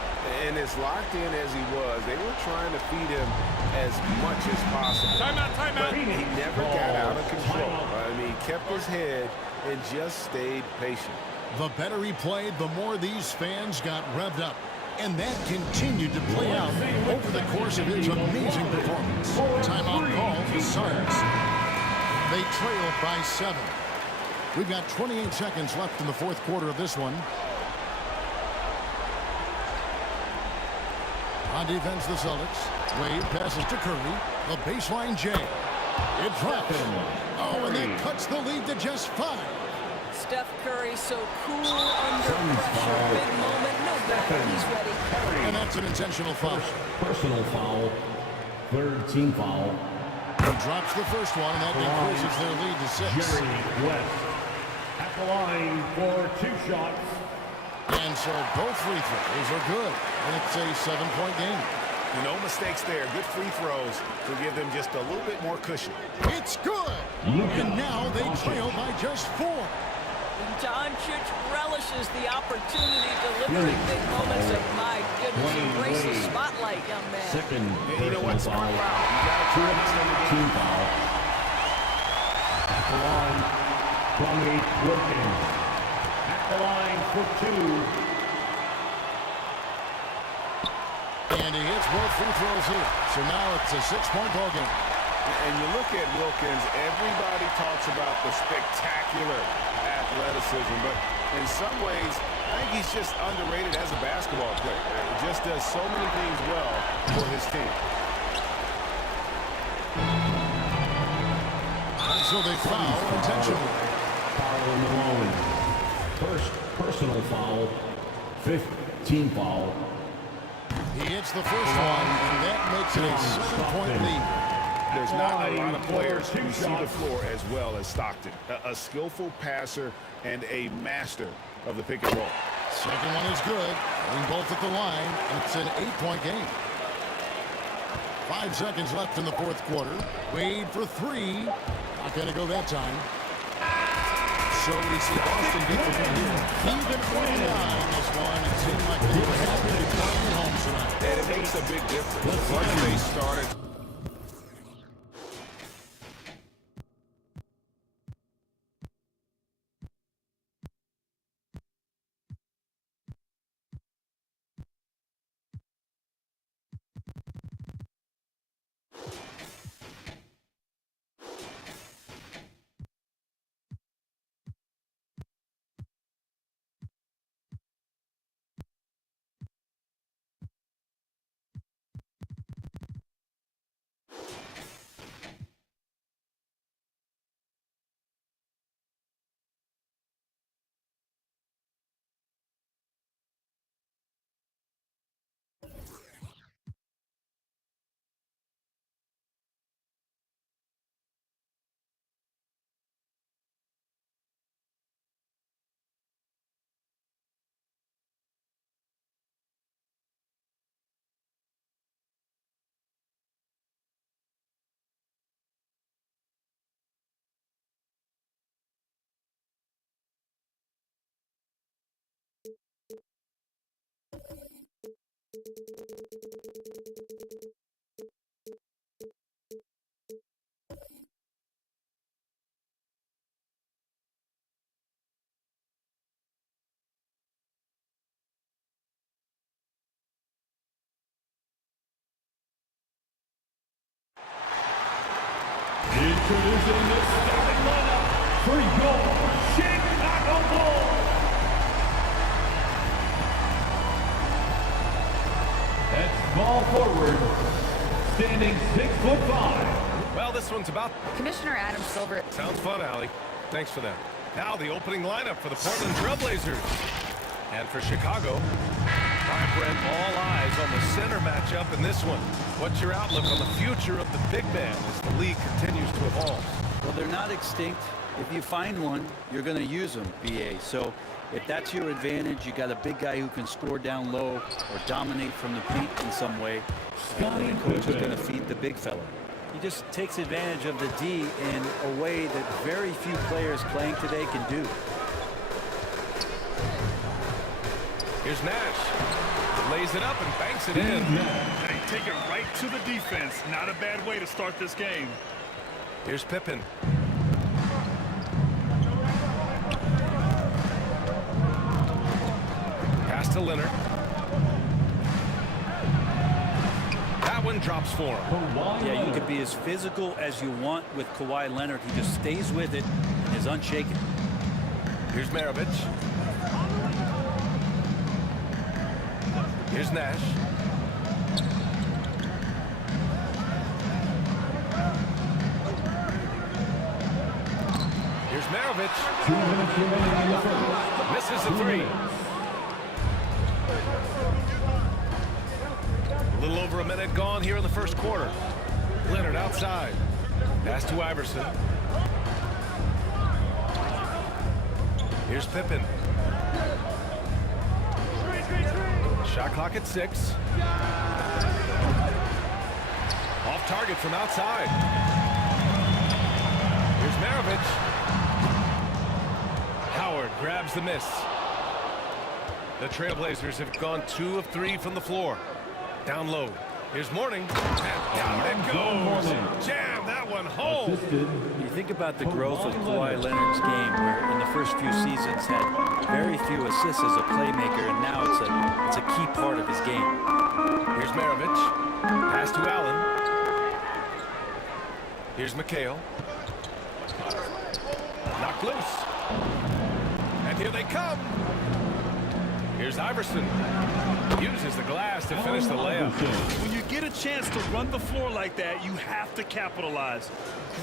And as locked in as he was, they were trying to feed him as much as possible. Timeout. But he never got out of control. I mean, he kept his head and just stayed patient. The better he played, the more these fans got revved up. And that continued to play out over the course of his amazing performance. Timeout call for Suns. They trail by 7. We've got 28 seconds left in the fourth quarter of this one. On defense, the Celtics. Wade passes to Curry. The baseline J. It drops. Oh, and that cuts the lead to just 5. Steph Curry so cool under pressure. Big moment. No doubt he's ready. And that's an intentional foul. Personal foul. Third team foul. He drops the first one, and that increases their lead to 6. Jerry West at the line for 2 shots. And so both free throws are good. And it's a 7-point game. No mistakes there. Good free throws to give them just a little bit more cushion. It's good. And now they trail by just 4. Doncic relishes the opportunity, delivering big moments. And my goodness, embrace the spotlight, young man. Second You know what? Smart foul. foul. You got to try this in the game. Team foul. At the line, Tommy Wilkins. At the line for 2. And he hits both free throws here. So now it's a 6-point ball game. And you look at Wilkins, everybody talks about the spectacular athleticism, but in some ways, I think he's just underrated as a basketball player. He just does so many things well for his team. So they foul intentionally. Foul in the zone. First personal foul. 5th team foul. He hits the first one, and that makes it a 7-point lead. There's not a lot of players who see the floor as well as Stockton. A skillful passer and a master of the pick and roll. Second one is good. Going both at the line. It's an 8-point game. 5 seconds left in the fourth quarter. Wade for 3. Not going to go that time. So we see Boston get the win here. Even early on in this one, it seemed like they were happy to come home tonight. And it makes a big difference. Once they started. Introducing the starting lineup for your Chicago Bulls. That's small forward, standing 6'5". Well, this one's about... Commissioner Adam Silver. Sounds fun, Allie. Thanks for that. Now the opening lineup for the Portland Trailblazers. And for Chicago, vibrant, all eyes on the center matchup in this one. What's your outlook on the future of the big man as the league continues to evolve? Well, they're not extinct. If you find one, you're going to use them, BA. So if that's your advantage, you got a big guy who can score down low or dominate from the paint in some way, and the coach is going to feed the big fella. He just takes advantage of the D in a way that very few players playing today can do. Here's Nash. Lays it up and banks it in. They take it right to the defense. Not a bad way to start this game. Here's Pippen. Pass to Leonard. That one drops for him. Yeah, you can be as physical as you want with Kawhi Leonard. He just stays with it and is unshaken. Here's Maravich. Here's Nash. Here's Maravich. Misses the three. A little over a minute gone here in the first quarter. Leonard outside. Pass to Iverson. Here's Pippen. Shot clock at 6. Off target from outside. Here's Maravich. Howard grabs the miss. The Trailblazers have gone 2 of 3 from the floor. Down low. Here's Mourning. And down it goes. Jam that one home. You think about the growth of Kawhi Leonard's game, where in the first few seasons had very few assists as a playmaker, and now it's a key part of his game. Here's Maravich. Pass to Allen. Here's McHale. Knocked loose. And here they come. Here's Iverson. Uses the glass to finish the layup. When you get a chance to run the floor like that, you have to capitalize.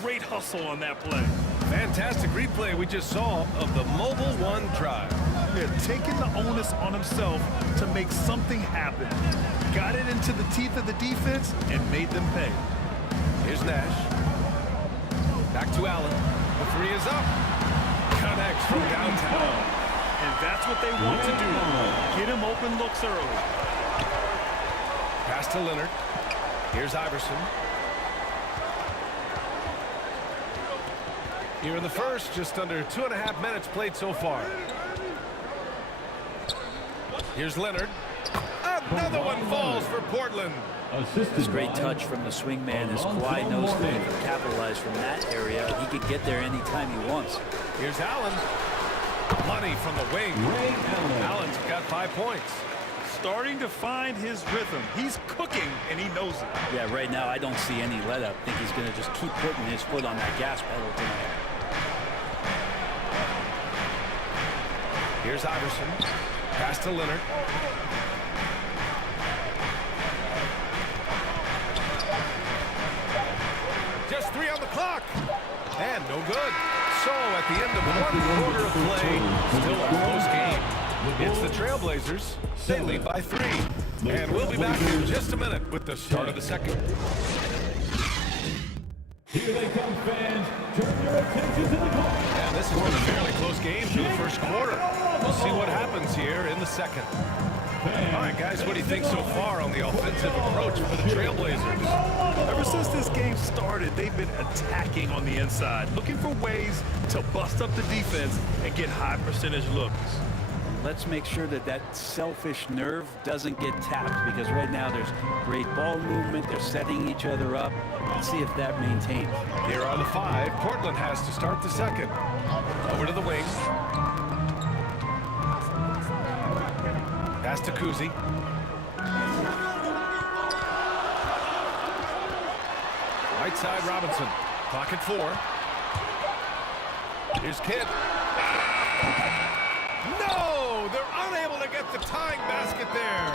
Great hustle on that play. Fantastic replay we just saw of the Mobile One drive. Yeah, taking the onus on himself to make something happen. Got it into the teeth of the defense and made them pay. Here's Nash. Back to Allen. The three is up. Connects from downtown. And that's what they want to do. Get him open looks early. Pass to Leonard. Here's Iverson. Here in the first, just under 2.5 minutes played so far. Here's Leonard. Another one falls for Portland. It's great touch from the swingman as Kawhi knows that he can capitalize from that area. He can get there anytime he wants. Here's Allen. Money from the wing. Allen's got 5 points. Starting to find his rhythm. He's cooking, and he knows it. Yeah, right now I don't see any let up. I think he's going to just keep putting his foot on that gas pedal tonight. Here's Iverson. Pass to Leonard. Just 3 on the clock. And no good. So at the end of 1 quarter of play, still a close game. It's the Trailblazers. They lead by 3. And we'll be back in just a minute with the start of the second. Here they come, fans. Turn your attention to the clock. And this has been a fairly close game through the first quarter. We'll see what happens here in the second. All right, guys, what do you think so far on the offensive approach for the Trailblazers? Ever since this game started, they've been attacking on the inside, looking for ways to bust up the defense and get high percentage looks. Let's make sure that that selfish nerve doesn't get tapped, because right now there's great ball movement. They're setting each other up. Let's see if that maintains. Here on the 5, Portland has to start the second. Over to the wing. Pass to Kuzi. Right side, Robinson. Clock at 4. Here's Kidd. No! They're unable to get the tying basket there.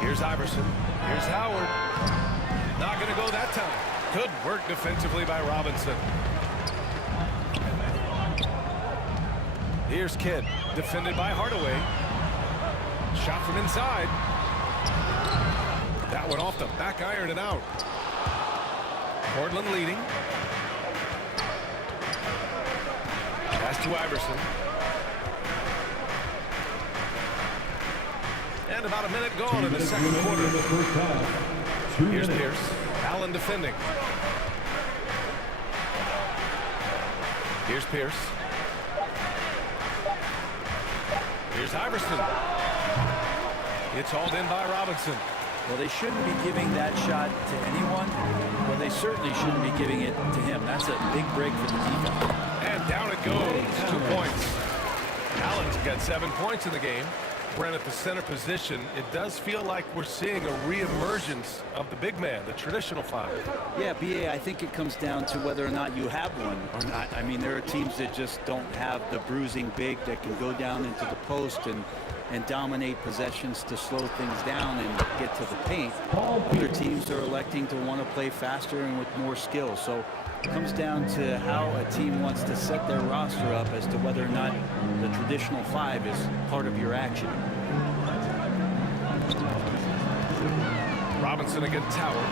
Here's Iverson. Here's Howard. Not going to go that time. Good work defensively by Robinson. Here's Kidd, defended by Hardaway. Shot from inside. That one off the back iron and out. Portland leading. Pass to Iverson. And about a minute gone in the second quarter. Here's Pierce. Allen defending. Here's Pierce. Here's Iverson. It's hauled in by Robinson. Well, they shouldn't be giving that shot to anyone, but they certainly shouldn't be giving it to him. That's a big break for the defense. And down it goes. 2 points. Allen's got 7 points in the game. Brent at the center position. It does feel like we're seeing a reemergence of the big man, the traditional five. Yeah, BA, I think it comes down to whether or not you have one or not. I mean, there are teams that just don't have the bruising big that can go down into the post and dominate possessions to slow things down and get to the paint. Other teams are electing to want to play faster and with more skill. So it comes down to how a team wants to set their roster up as to whether or not the traditional five is part of your action. Robinson against Tower.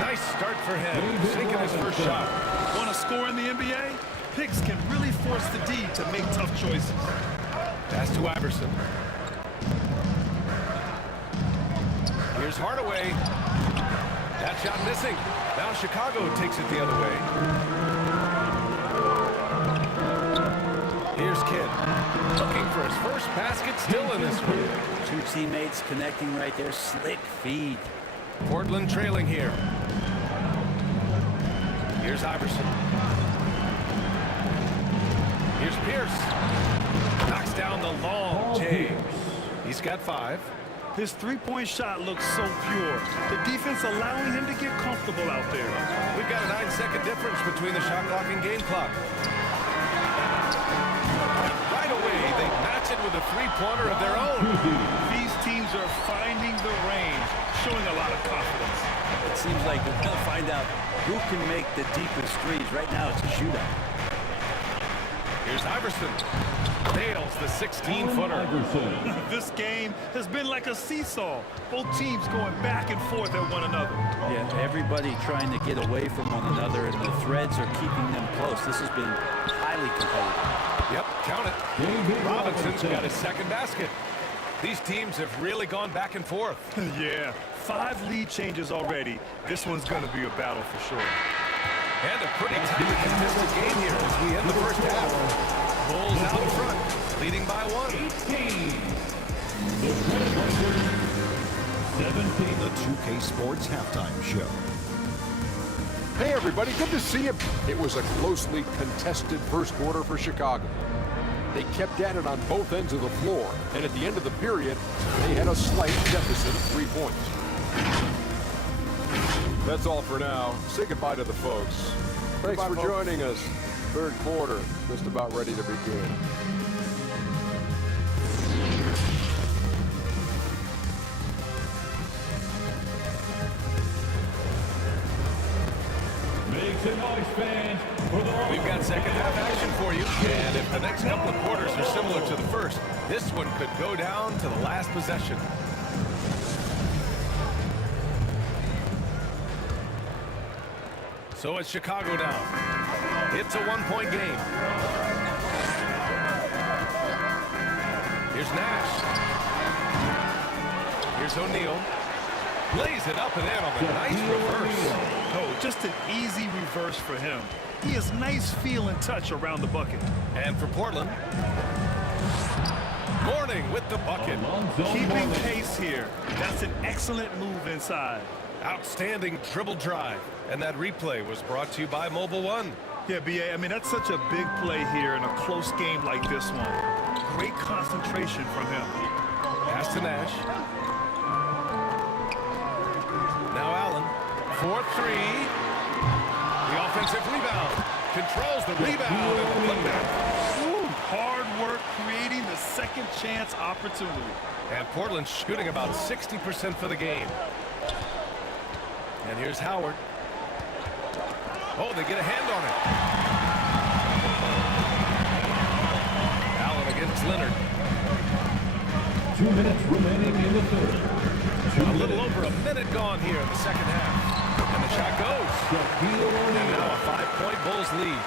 Nice start for him. Sinking his first shot. Want to score in the NBA? Picks can really force the D to make tough choices. Pass to Iverson. Here's Hardaway. That shot missing. Now Chicago takes it the other way. Here's Kidd. Looking for his first basket still in this one. Two teammates connecting right there. Slick feed. Portland trailing here. Here's Iverson. Here's Pierce. Knocks down the long James. He's got 5. His three-point shot looks so pure. The defense allowing him to get comfortable out there. We've got a 9-second difference between the shot clock and game clock. Right away, they match it with a three-pointer of their own. These teams are finding the range, showing a lot of confidence. It seems like we're going to find out who can make the deepest threes. Right now, it's a shootout. Here's Iverson. Nails the 16-footer. This game has been like a seesaw. Both teams going back and forth at one another. Yeah, everybody trying to get away from one another, and the threads are keeping them close. This has been highly competitive. Yep, count it. Robinson's got his second basket. These teams have really gone back and forth. Yeah, 5 lead changes already. This one's going to be a battle for sure. And a pretty tightly contested game here as we end the first half. Bulls out in front, leading by 1. 17. The 2K Sports Halftime Show. Hey, everybody, good to see you. It was a closely contested first quarter for Chicago. They kept at it on both ends of the floor, and at the end of the period, they had a slight deficit of 3 points. That's all for now. Say goodbye to the folks. Thanks for joining us. Third quarter, just about ready to begin. Make some noise, fans. We've got second half action for you. And if the next couple of quarters are similar to the first, this one could go down to the last possession. So it's Chicago now. It's a 1-point game. Here's Nash. Here's O'Neal. Plays it up and in on the nice reverse. Oh, just an easy reverse for him. He has nice feel and touch around the bucket. And for Portland, Mourning with the bucket. Keeping pace here. That's an excellent move inside. Outstanding dribble drive. And that replay was brought to you by Mobile One. Yeah, BA, I mean, that's such a big play here in a close game like this one. Great concentration from him. Pass to Nash. Now Allen. 4-3. The offensive rebound. Controls the rebound and the putback. Hard work creating the second chance opportunity. And Portland shooting about 60% for the game. And here's Howard. Oh, they get a hand on it. Allen against Leonard. 2 minutes remaining in the third. A little over a minute gone here in the second half. And the shot goes. And now a 5-point Bulls lead.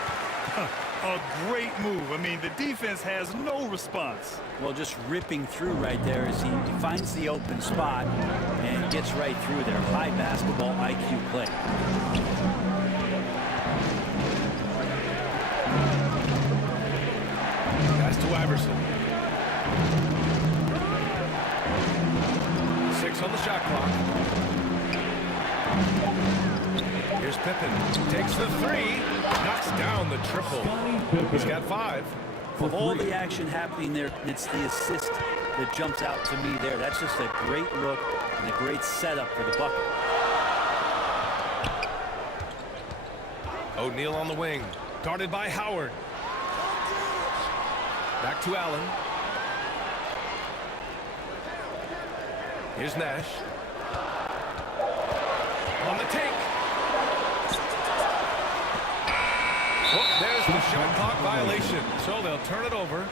A great move. I mean, the defense has no response. Well, just ripping through right there as he finds the open spot and gets right through there. High basketball IQ play. Pass to Iverson. shot clock. Here's Pippen. Takes the three. Knocks down the triple. He's got 5. Of all the action happening there, it's the assist that jumps out to me there. That's just a great look and a great setup for the bucket. O'Neal on the wing. Guarded by Howard. Back to Allen. Here's Nash. On the take. Oh, there's the shot clock violation. So they'll turn it over.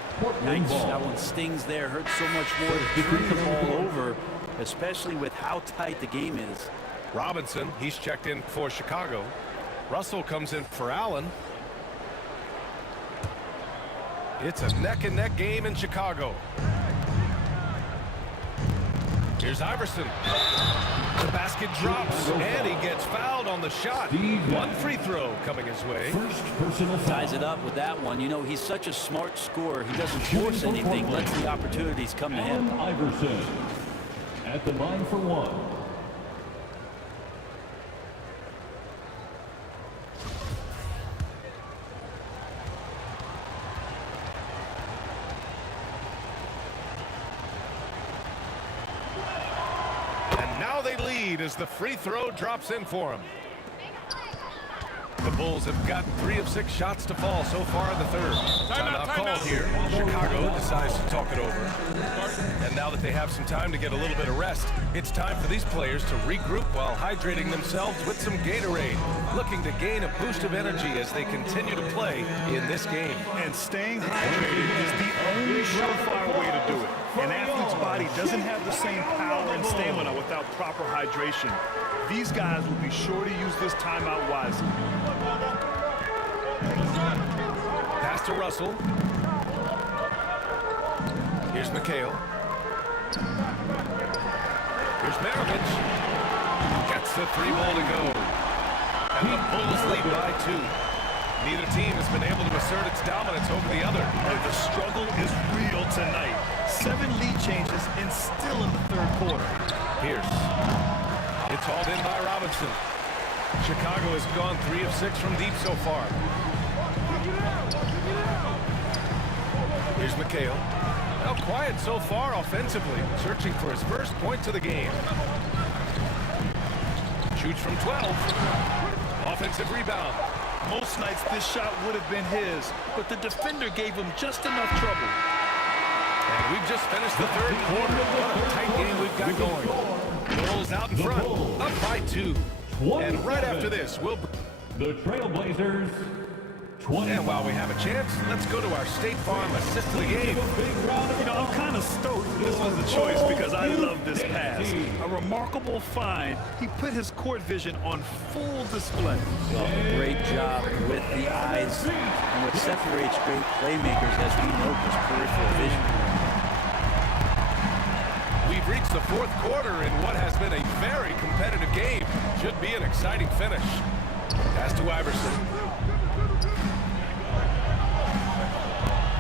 Yikes, that one stings there. Hurts so much more to turn the ball over, especially with how tight the game is. Robinson, he's checked in for Chicago. Russell comes in for Allen. It's a neck-and-neck game in Chicago. Here's Iverson. The basket drops, and he gets fouled on the shot. One free throw coming his way. Ties it up with that one. You know, he's such a smart scorer. He doesn't force anything, lets the opportunities come to him. Iverson at the line for 1. As the free throw drops in for him. The Bulls have gotten 3 of 6 shots to fall so far in the third. Timeout called here. Chicago decides to talk it over. And now that they have some time to get a little bit of rest, it's time for these players to regroup while hydrating themselves with some Gatorade, looking to gain a boost of energy as they continue to play in this game. And staying hydrated is the only surefire way to do it. An athlete's body doesn't have the same power and stamina without proper hydration. These guys will be sure to use this timeout wisely. Pass to Russell. Here's McHale. Here's Maravich. Gets the 3 ball to go. And the Bulls lead by 2. Neither team has been able to assert its dominance over the other. And the struggle is real tonight. 7 lead changes and still in the third quarter. Pierce. It's hauled in by Robinson. Chicago has gone 3 of 6 from deep so far. Here's McHale. Now quiet so far offensively, searching for his first points of the game. Shoots from 12. Offensive rebound. Most nights this shot would have been his, but the defender gave him just enough trouble. And we've just finished the third quarter. What a tight game we've got going. Bulls out in front, up by 2. And right after this, the Trailblazers 20. And while we have a chance, let's go to our State Farm assist of the game. You know, I'm kind of stoked this was the choice because I love this pass. A remarkable find. He put his court vision on full display. Well, great job with the eyes. And what separates great playmakers, as we know, is peripheral vision. We've reached the 4th quarter in what has been a very competitive game. Should be an exciting finish. Pass to Iverson.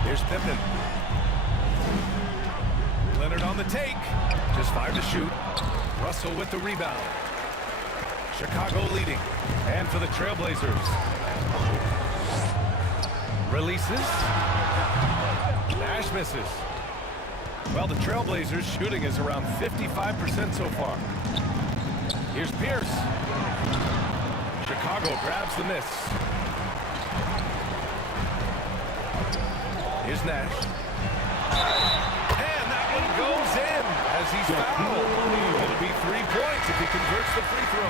Here's Pippen. Leonard on the take. Just 5 to shoot. Russell with the rebound. Chicago leading. And for the Trailblazers. Releases. Nash misses. Well, the Trailblazers shooting is around 55% so far. Here's Pierce. Chicago grabs the miss. Here's Nash. And that one goes in as he's fouled. It'll be 3 points if he converts the free throw.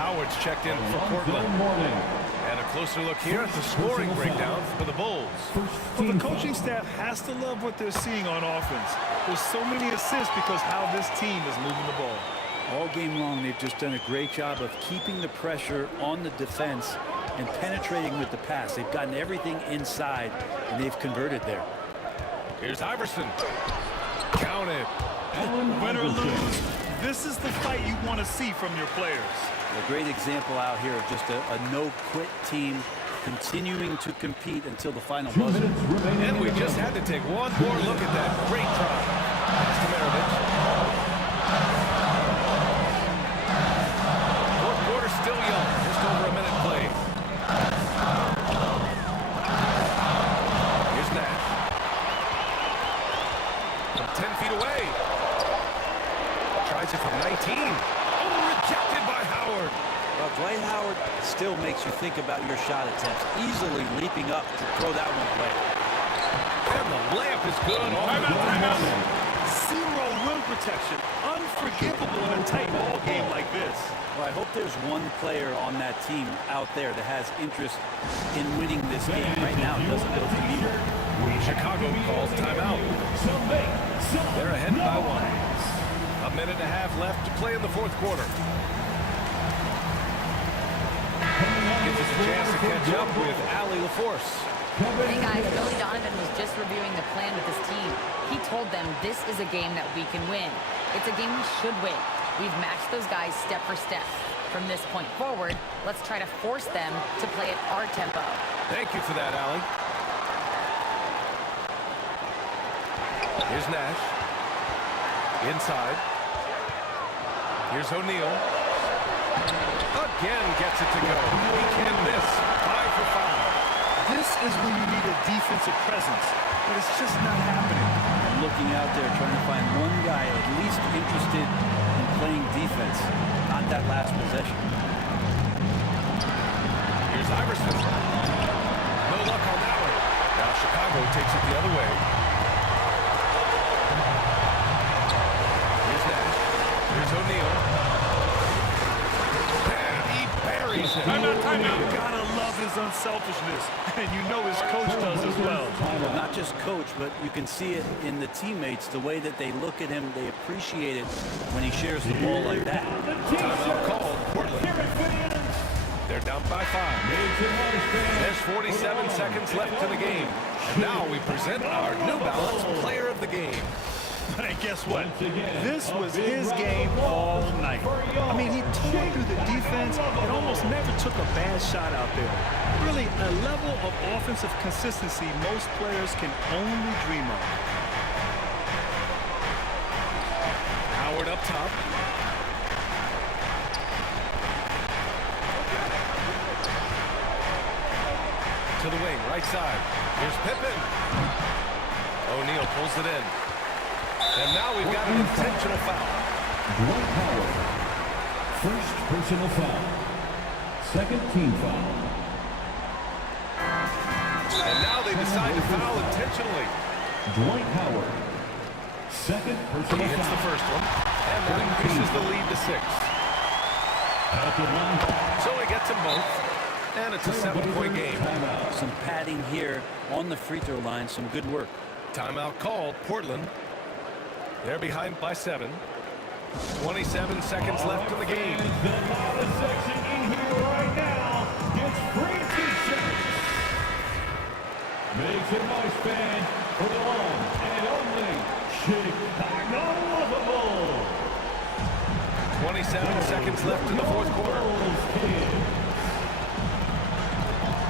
Howard's checked in for Portland. And a closer look here at the scoring breakdown for the Bulls. Well, the coaching staff has to love what they're seeing on offense. There's so many assists because how this team is moving the ball. All game long, they've just done a great job of keeping the pressure on the defense and penetrating with the pass. They've gotten everything inside, and they've converted there. Here's Iverson. Counted. Win or lose, this is the fight you want to see from your players. A great example out here of just a no-quit team continuing to compete until the final buzzer. And we just had to take one more look at that great try. Pass to Maravich. 10 feet away. Tries it from 19. Oh, rejected by Howard. Well, Dwight Howard still makes you think about your shot attempts, easily leaping up to throw that one away. And the layup is good. Zero rim protection. Unforgivable in a tight ball game like this. Well, I hope there's one player on that team out there that has interest in winning this game. Right now, it doesn't look to be there. Chicago calls timeout. They're ahead by 1. A minute and a half left to play in the fourth quarter. Gives us a chance to catch up with Allie LaForce. Hey guys, Billy Donovan was just reviewing the plan with his team. He told them this is a game that we can win. It's a game we should win. We've matched those guys step for step. From this point forward, let's try to force them to play at our tempo. Thank you for that, Allie. Here's Nash. Inside. Here's O'Neal. Again gets it to go. He can miss. 5 for 5. This is when you need a defensive presence, but it's just not happening. I'm looking out there trying to find one guy at least interested in playing defense, not that last possession. Here's Iverson. No luck on that one. Now Chicago takes it the other way. Here's Nash. Here's O'Neal. And he buries it. Timeout. Gotta love his unselfishness, and you know his coach does as well. Well, not just coach, but you can see it in the teammates, the way that they look at him, they appreciate it when he shares the ball like that. Timeout called. Portland. They're down by 5. There's 47 seconds left in the game. And now we present our New Balance Player of the Game. And guess what? This was his game all night. I mean, he tore through the defense and almost never took a bad shot out there. Really, a level of offensive consistency most players can only dream of. Howard up top. To the wing, right side. Here's Pippen. O'Neal pulls it in. And now we've got an intentional foul. Dwight Howard. First personal foul. Second team foul. And now they decide to foul intentionally. Dwight Howard. Second personal He hits foul. the first one. And that increases the lead to 6. So he gets them both. And it's a 7-point game. Some padding here on the free throw line, some good work. Timeout called. Portland. They're behind by 7. 27 seconds left in the game. The loudest section in here right now gets free t-shirts. Make some noise, fan, for the one and only Chicago Lovable. 27 seconds left in the fourth quarter.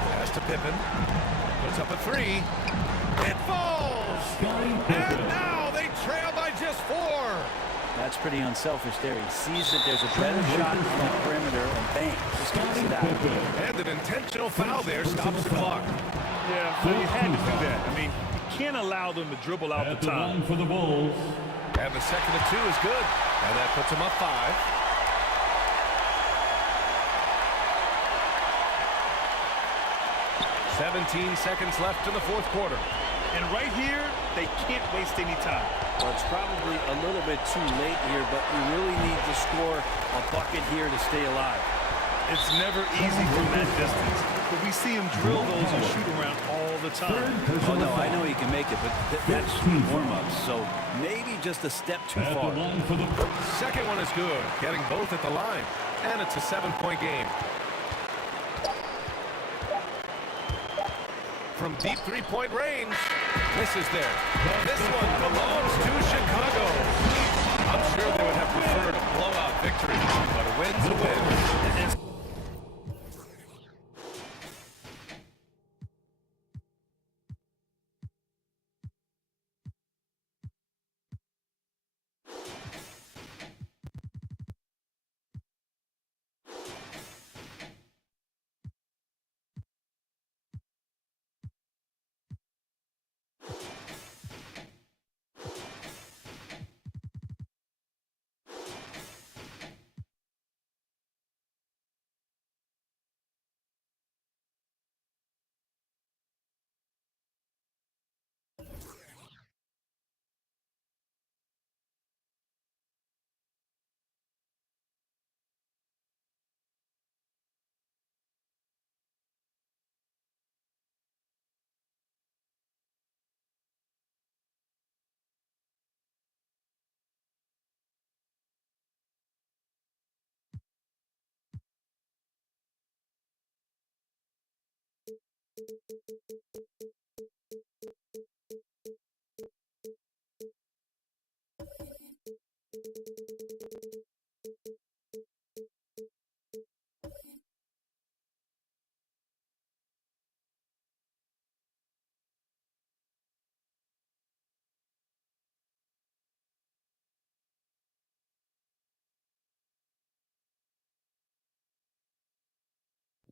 Pass to Pippen. Puts up a 3. It falls! And now they trail by just 4. That's pretty unselfish there. He sees that there's a better shot on the perimeter, and bang, just kicks it out. And an intentional foul there stops the clock. Yeah, but he had to do that. I mean, you can't allow them to dribble out the top. For the Bulls. And the second of 2 is good. And that puts them up 5. "17 seconds left in the fourth quarter. And right here, they can't waste any time. Well, it's probably a little bit too late here, but you really need to score a bucket here to stay alive. It's never easy from that distance, but we see him drill those and shoot around all the time. Oh, no, I know he can make it, but that's warm-ups, so maybe just a step too far. Second one is good, getting both at the line. And it's a 7-point game. From deep 3-point range, this is there. This one belongs to Chicago. I'm sure they would have preferred a blowout victory, but a win's a win.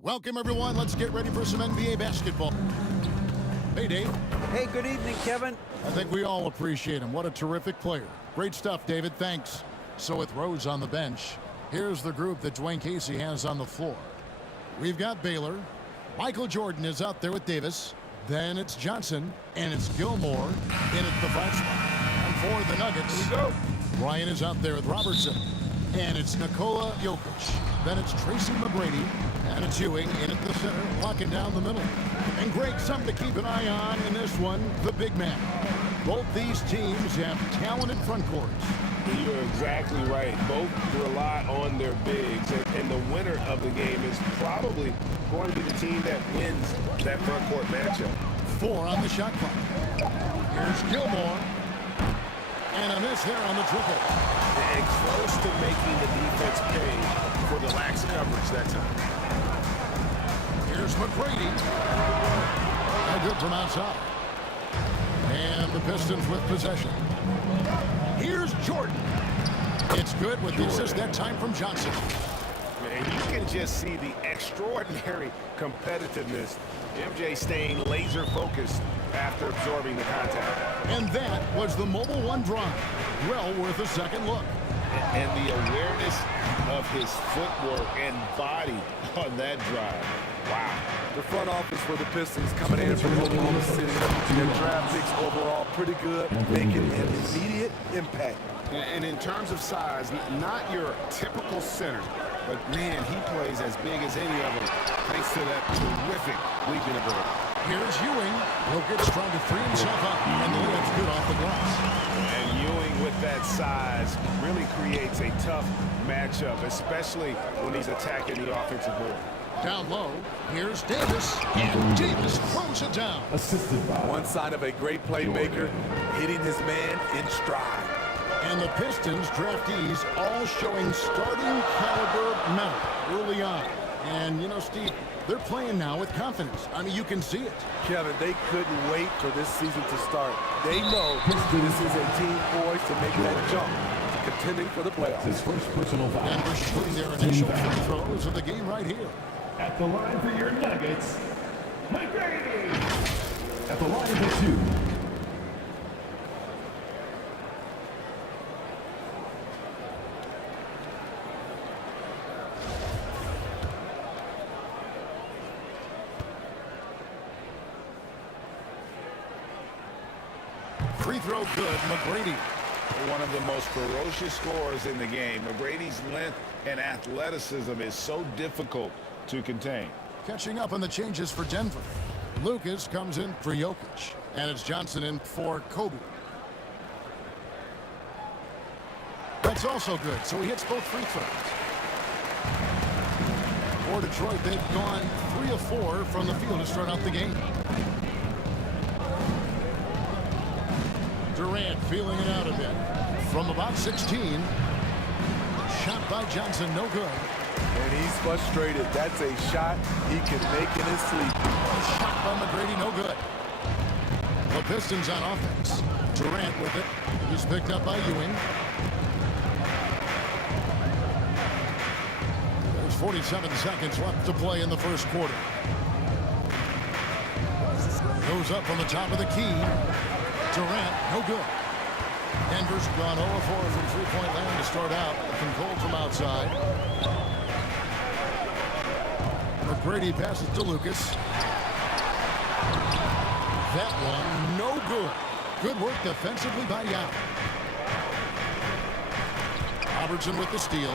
Welcome, everyone. Let's get ready for some NBA basketball. Hey, Dave. Hey, good evening, Kevin. I think we all appreciate him. What a terrific player. Great stuff, David. Thanks. So with Rose on the bench, here's the group that Dwayne Casey has on the floor. We've got Baylor. Michael Jordan is out there with Davis. Then it's Johnson, and it's Gilmore in at the 5 spot. And for the Nuggets, Here we go. Ryan is out there with Robertson. And it's Nikola Jokic. Then it's Tracy McGrady. And it's Ewing in at the center, locking down the middle. And Greg, something to keep an eye on in this one, the big man. Both these teams have talented front courts. You're exactly right. Both rely on their bigs, and the winner of the game is probably going to be the team that wins that front court matchup. 4 on the shot clock. Here's Gilmore. And a miss there on the triple. And close to making the defense pay for the lax coverage that time. Here's McGrady. And good from outside. And the Pistons with possession. Here's Jordan. It's good with the assist that time from Johnson. And you can just see the extraordinary competitiveness. MJ staying laser focused after absorbing the contact. And that was the Mobile One drive. Well worth a second look. And the awareness of his footwork and body on that drive. Wow. The front office for the Pistons coming in from Oklahoma City. Their draft picks overall pretty good, making an immediate impact. And in terms of size, not your typical center, but man, he plays as big as any of them thanks to that terrific leaping ability. Here's Ewing. Jokic trying to free himself up, and the layup's good off the glass. And Ewing with that size really creates a tough matchup, especially when he's attacking the offensive board. Down low, here's Davis, and Davis throws it down. Assisted by One side of a great playmaker, hitting his man in stride. And the Pistons draftees all showing starting caliber metal early on. And, you know, Steve, they're playing now with confidence. I mean, you can see it. Kevin, they couldn't wait for this season to start. They know this is a team poised to make that jump, contending for the playoffs. his first personal foul. And we're shooting their initial free throws of the game right here. At the line for your Nuggets, McGrady. At the line for 2. Free throw good, McGrady. One of the most ferocious scorers in the game. McGrady's length and athleticism is so difficult to contain. Catching up on the changes for Denver. Lucas comes in for Jokic. And it's Johnson in for Kobe. That's also good, so he hits both free throws. For Detroit, they've gone 3 of 4 from the field to start out the game. Durant feeling it out a bit. From about 16. Shot by Johnson, no good. And he's frustrated. That's a shot he can make in his sleep. Shot by McGrady, no good. The Pistons on offense. Durant with it. He's picked up by Ewing. There's 47 seconds left to play in the first quarter. Goes up from the top of the key. Durant, no good. Denver's gone 0-4 from three-point land to start out. Controlled from outside. McGrady passes to Lucas. That one, no good. Good work defensively by Yao. Robertson with the steal.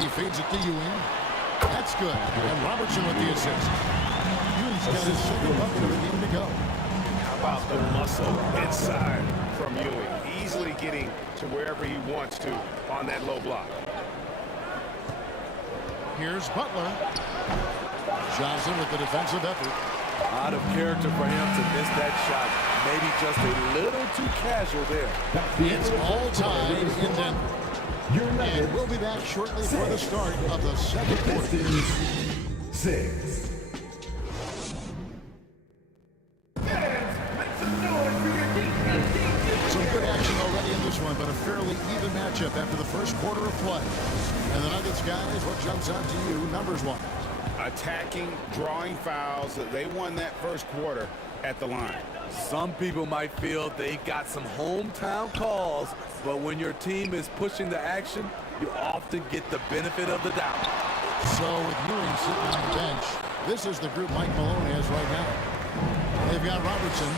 He feeds it to Ewing. That's good. And Robertson with the assist. Ewing's got his second bucket of the game to go. How about the muscle inside from Ewing? Easily getting to wherever he wants to on that low block. Here's Butler. Johnson with the defensive effort. Out of character for him to miss that shot. Maybe just a little too casual there. It's all tied in Denver. And we'll be back shortly for the start of the second quarter. 6. Some good action already in this one, but a fairly even matchup after the first quarter of play. And the Nuggets, guys, what jumps out to you numbers-wise? Attacking, drawing fouls. They won that first quarter at the line. Some people might feel they got some hometown calls, but when your team is pushing the action, you often get the benefit of the doubt. So with Ewing sitting on the bench, this is the group Mike Malone has right now. They've got Robertson,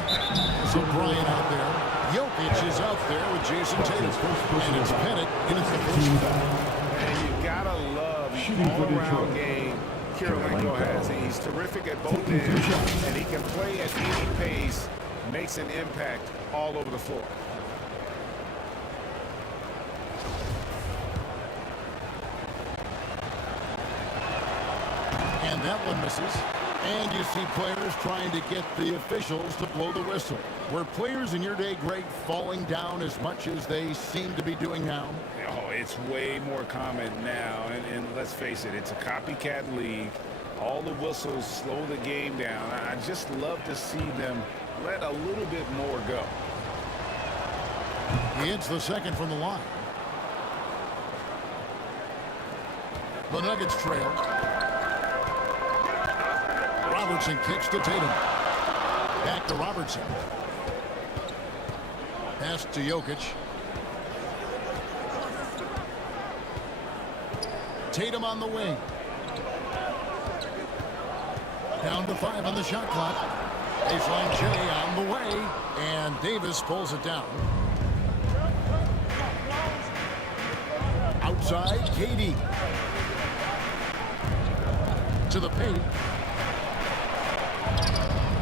so Bryant out there. Jokic is out there with Jason Tatum. And it's Pettit in the first foul. And you gotta love the all-around game Kirilenko has. He's terrific at both ends, and he can play at any pace, makes an impact all over the floor. And that one misses. And you see players trying to get the officials to blow the whistle. Were players in your day, Greg, falling down as much as they seem to be doing now? Oh, it's way more common now, and let's face it, it's a copycat league. All the whistles slow the game down. I just love to see them let a little bit more go. He hits the second from the line. The Nuggets trail. Robertson kicks to Tatum. Back to Robertson. Pass to Jokic. Tatum on the wing. Down to 5 on the shot clock. Baseline J on the way. And Davis pulls it down. Outside, KD. To the paint.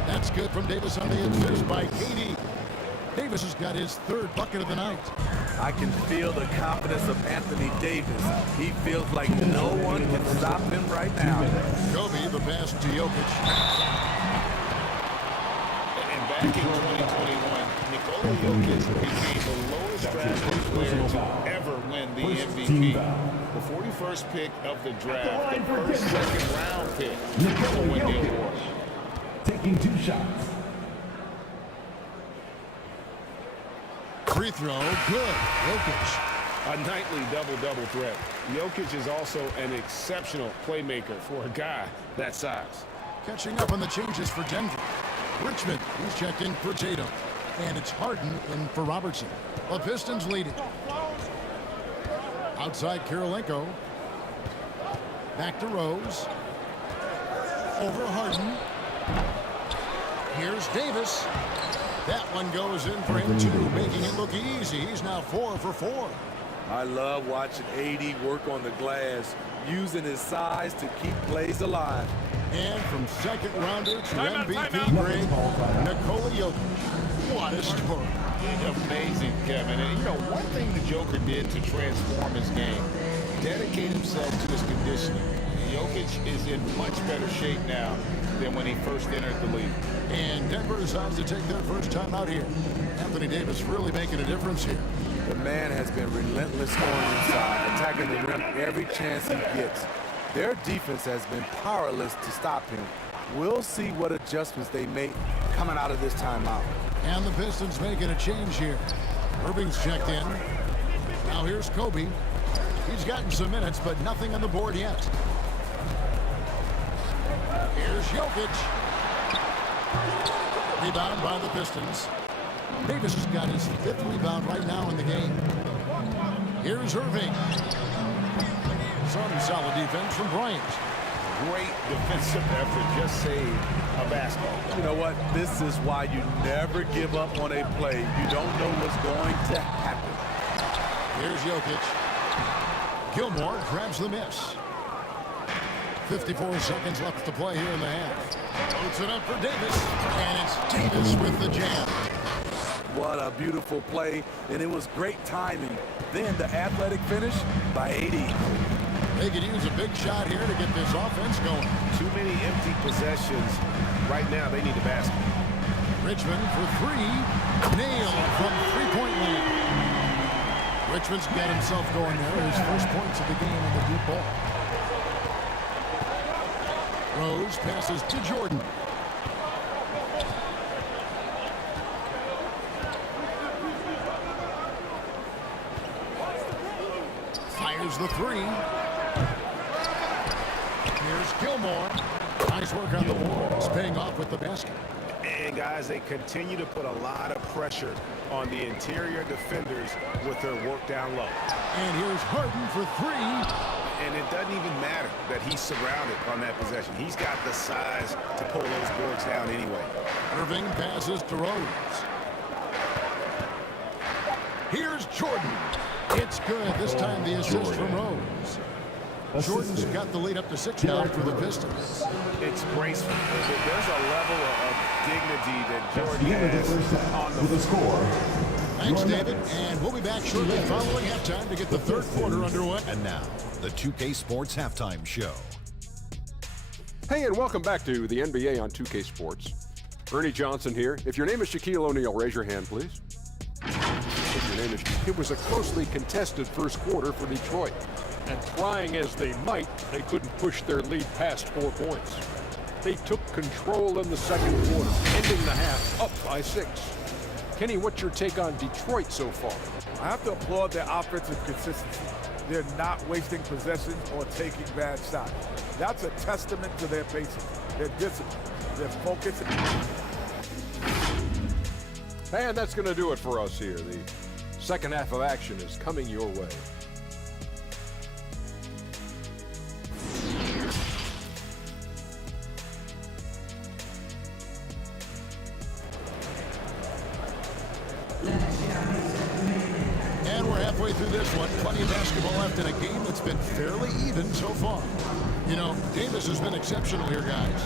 That's good from Davis on the insist by KD. Davis has got his third bucket of the night. I can feel the confidence of Anthony Davis. He feels like no one can stop him right now. Kobe, the pass to Jokic. And back in 2021, Nikola Jokic became the lowest drafted player to ever win the MVP. The 41st pick of the draft, the first second-round pick to win the award. Taking 2 shots. Free throw, good. Jokic. A nightly double-double threat. Jokic is also an exceptional playmaker for a guy that size. Catching up on the changes for Denver. Richmond, he's checked in for Tatum. And it's Harden in for Robertson. The Pistons leading. Outside Kirilenko. Back to Rose. Over Harden. Here's Davis. That one goes in for him too, making it look easy. He's now 4 for 4. I love watching AD work on the glass, using his size to keep plays alive. And from second rounder to MVP Greg, Nikola Jokic. What a story. Amazing, Kevin. And you know, one thing the Joker did to transform his game, dedicate himself to his conditioning. Jokic is in much better shape now than when he first entered the league. And Denver decides to take their first time out here. Anthony Davis really making a difference here. The man has been relentless on inside, attacking the rim every chance he gets. Their defense has been powerless to stop him. We'll see what adjustments they make coming out of this timeout. And the Pistons making a change here. Irving's checked in. Now here's Kobe. He's gotten some minutes, but nothing on the board yet. Here's Jokic. Rebound by the Pistons. Davis has got his 5th rebound right now in the game. Here's Irving. Some solid defense from Bryant. Great defensive effort, just saved a basketball. You know what? This is why you never give up on a play. You don't know what's going to happen. Here's Jokic. Gilmore grabs the miss. 54 seconds left to play here in the half. Puts it up for Davis, and it's Davis with the jam. What a beautiful play, and it was great timing. Then the athletic finish by AD. They could use a big shot here to get this offense going. Too many empty possessions. Right now, they need a basket. Richmond for three. Nailed from three-point land. Richmond's got himself going there. His first points of the game in the deep ball. Rose passes to Jordan. Fires the three. Here's Gilmore. Nice work on the wall. It's paying off with the basket. And guys, they continue to put a lot of pressure on the interior defenders with their work down low. And here's Harden for three. And it doesn't even matter that he's surrounded on that possession. He's got the size to pull those boards down anyway. Irving passes to Rose. Here's Jordan. It's good. This time the assist from Rose. Jordan's got the lead up to 6 now for the Pistons. It's graceful. There's a level of dignity that Jordan has on the score. Thanks, David. And we'll be back shortly following halftime to get the third quarter underway. And now, the 2K Sports Halftime Show. Hey, and welcome back to the NBA on 2K Sports. Ernie Johnson here. If your name is Shaquille O'Neal, raise your hand, please. If your name is... It was a closely contested first quarter for Detroit. And trying as they might, they couldn't push their lead past 4 points. They took control in the second quarter, ending the half up by 6. Kenny, what's your take on Detroit so far? I have to applaud their offensive consistency. They're not wasting possessions or taking bad shots. That's a testament to their basics, their discipline, their focus. And that's going to do it for us here. The second half of action is coming your way. And we're halfway through this one. Plenty of basketball left in a game that's been fairly even so far. You know, Davis has been exceptional here, guys.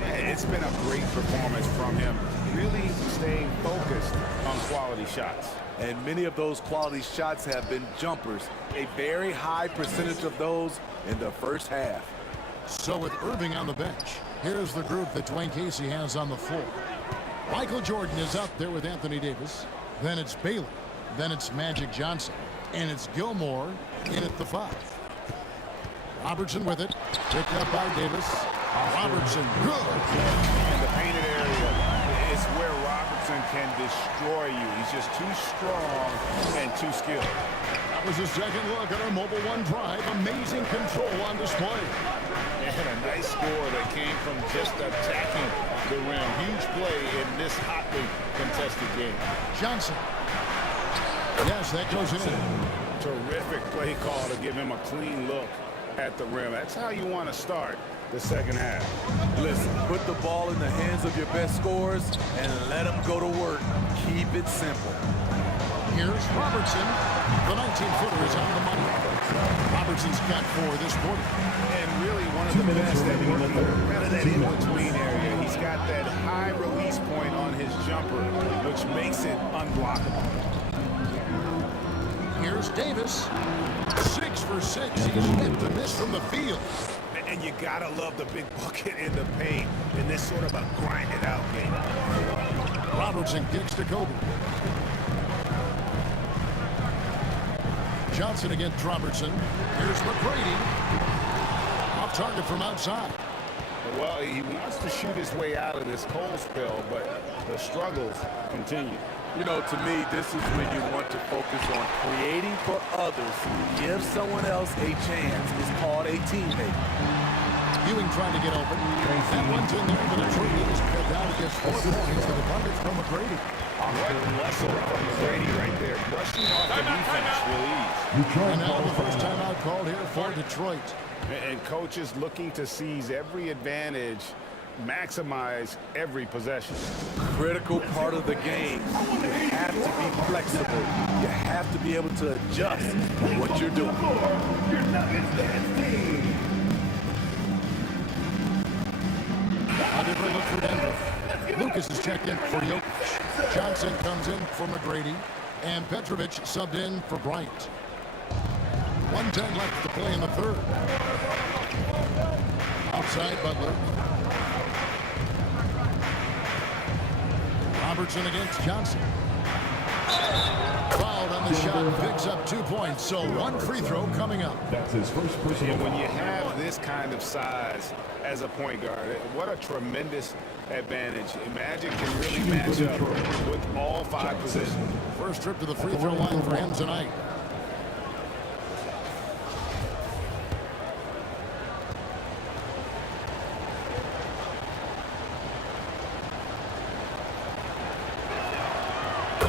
Yeah, it's been a great performance from him. Really staying focused on quality shots. And many of those quality shots have been jumpers. A very high percentage of those in the first half. So with Irving on the bench, here's the group that Dwayne Casey has on the floor. Michael Jordan is up there with Anthony Davis. Then it's Bailey. Then it's Magic Johnson. And it's Gilmore in at the 5. Robertson with it. Picked up by Davis. Robertson, good. And the painted area is where Robertson can destroy you. He's just too strong and too skilled. That was a second look at our Mobile One drive. Amazing control on display. And a nice score that came from just attacking the rim. Huge play in this hotly contested game. Johnson. Yes, that goes in. Terrific play call to give him a clean look at the rim. That's how you want to start the second half. Listen, put the ball in the hands of your best scorers and let them go to work. Keep it simple. Here's Robertson. The 19-footer is on the money. Robertson's got 4 this quarter. And really one of the best at working kind of that in-between area. He's got that high release point on his jumper, which makes it unblockable. Here's Davis. 6 for 6. He's hit the miss from the field. And you gotta love the big bucket in the paint in this sort of a grind-it-out game. Robertson kicks to Kobe. Johnson against Robertson. Here's McGrady. Off target from outside. Well, he wants to shoot his way out of this cold spell, but the struggles continue. You know, to me, this is when you want to focus on creating for others. Give someone else a chance. It's called a teammate. Ewing trying to get open. That one's in there, but it's is cut down against 4 points to the bucket from McGrady. What muscle from McGrady right there. Brushing off the defense release. And now the first timeout called here for Detroit. And coaches looking to seize every advantage, maximize every possession. Critical part of the game. You have to be flexible. You have to be able to adjust what you're doing. A different look for Denver. Lucas is checked in for Jokic. Johnson comes in for McGrady. And Petrovic subbed in for Bryant. 1:10 left to play in the third. Outside Butler. Robertson against Johnson. Fouled on the shot, picks up 2 points, so one free throw coming up. That's his first personal And when foul. you have this kind of size as a point guard, what a tremendous advantage. Magic can really match up with all 5 positions. First trip to the free throw line for him tonight.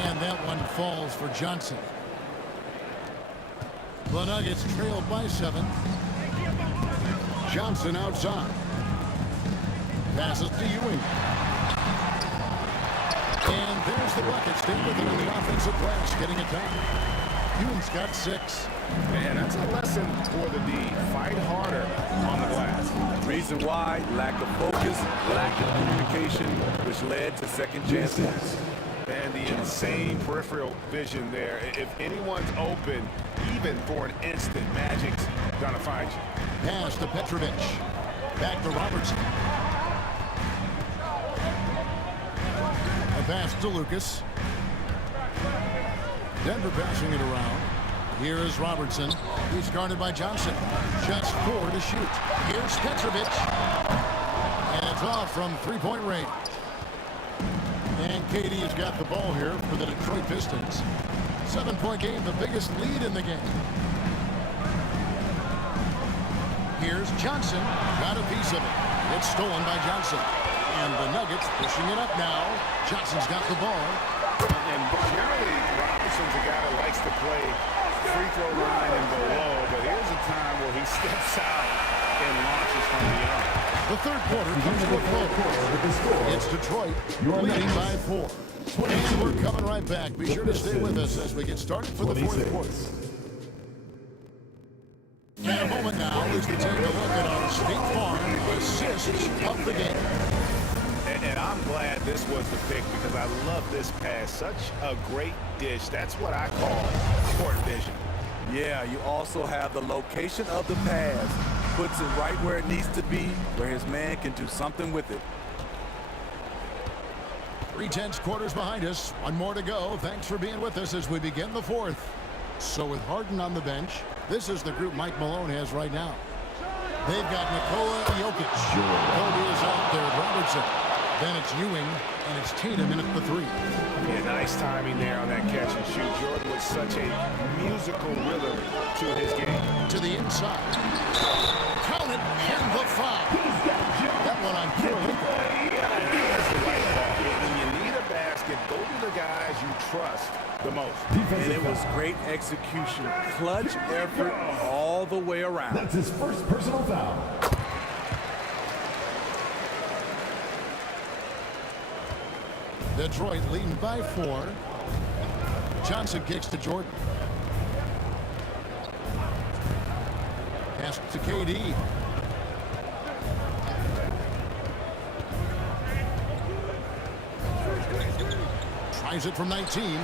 And that one falls for Johnson. The Nuggets trailed by 7. Johnson outside. Passes to Ewing. And there's the bucket. Stay with him in the offensive glass, getting it down. Ewing's got 6. Man, that's a lesson for the D. Fight harder on the glass. Reason why, lack of focus, lack of communication, which led to second chances. And the insane peripheral vision there. If anyone's open, even for an instant, Magic's gonna find you. Pass to Petrovic. Back to Robertson. A pass to Lucas. Denver passing it around. Here is Robertson. He's guarded by Johnson. Just 4 to shoot. Here's Petrovic. And it's off from three-point range. And KD has got the ball here for the Detroit Pistons. 7-point game, the biggest lead in the game. Here's Johnson. Got a piece of it. It's stolen by Johnson. And the Nuggets pushing it up now. Johnson's got the ball. And generally, Robinson's a guy that likes to play free throw line and below, but here's a time where he steps out and launches from beyond. The third quarter comes to a close. It's Detroit leading by 4. And we're coming right back. Be sure to stay with us as we get started for the fourth quarter. In a moment now, as we take a look at our State Farm assists of the game. And I'm glad this was the pick because I love this pass. Such a great dish. That's what I call court vision. Yeah, you also have the location of the pass. Puts it right where it needs to be, where his man can do something with it. 3/10 quarters behind us. One more to go. Thanks for being with us as we begin the fourth. So with Harden on the bench, this is the group Mike Malone has right now. They've got Nikola Jokic. Kobe is out there. Robertson. Then it's Ewing, and it's Tatum in at the 3. Yeah, nice timing there on that catch and shoot. Jordan was such a musical rhythm to his game. To the inside. Count it, and the foul. That one on Curry. That's the right call. When you need a basket, go to the guys you trust the most. And it was great execution. Clutch effort all the way around. That's his first personal foul. Detroit leading by 4. Johnson kicks to Jordan. Pass to KD. Tries it from 19.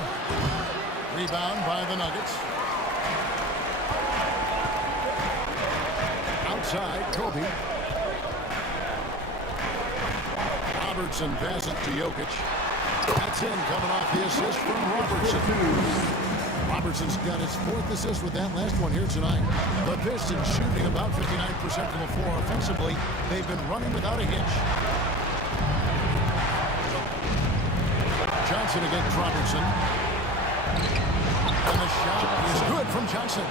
Rebound by the Nuggets. Outside, Kobe. Robertson passes to Jokic. That's in, coming off the assist from Robertson. Robertson's got his 4th assist with that last one here tonight. The Pistons shooting about 59% from the floor offensively. They've been running without a hitch. Johnson against Robertson. And the shot is good from Johnson.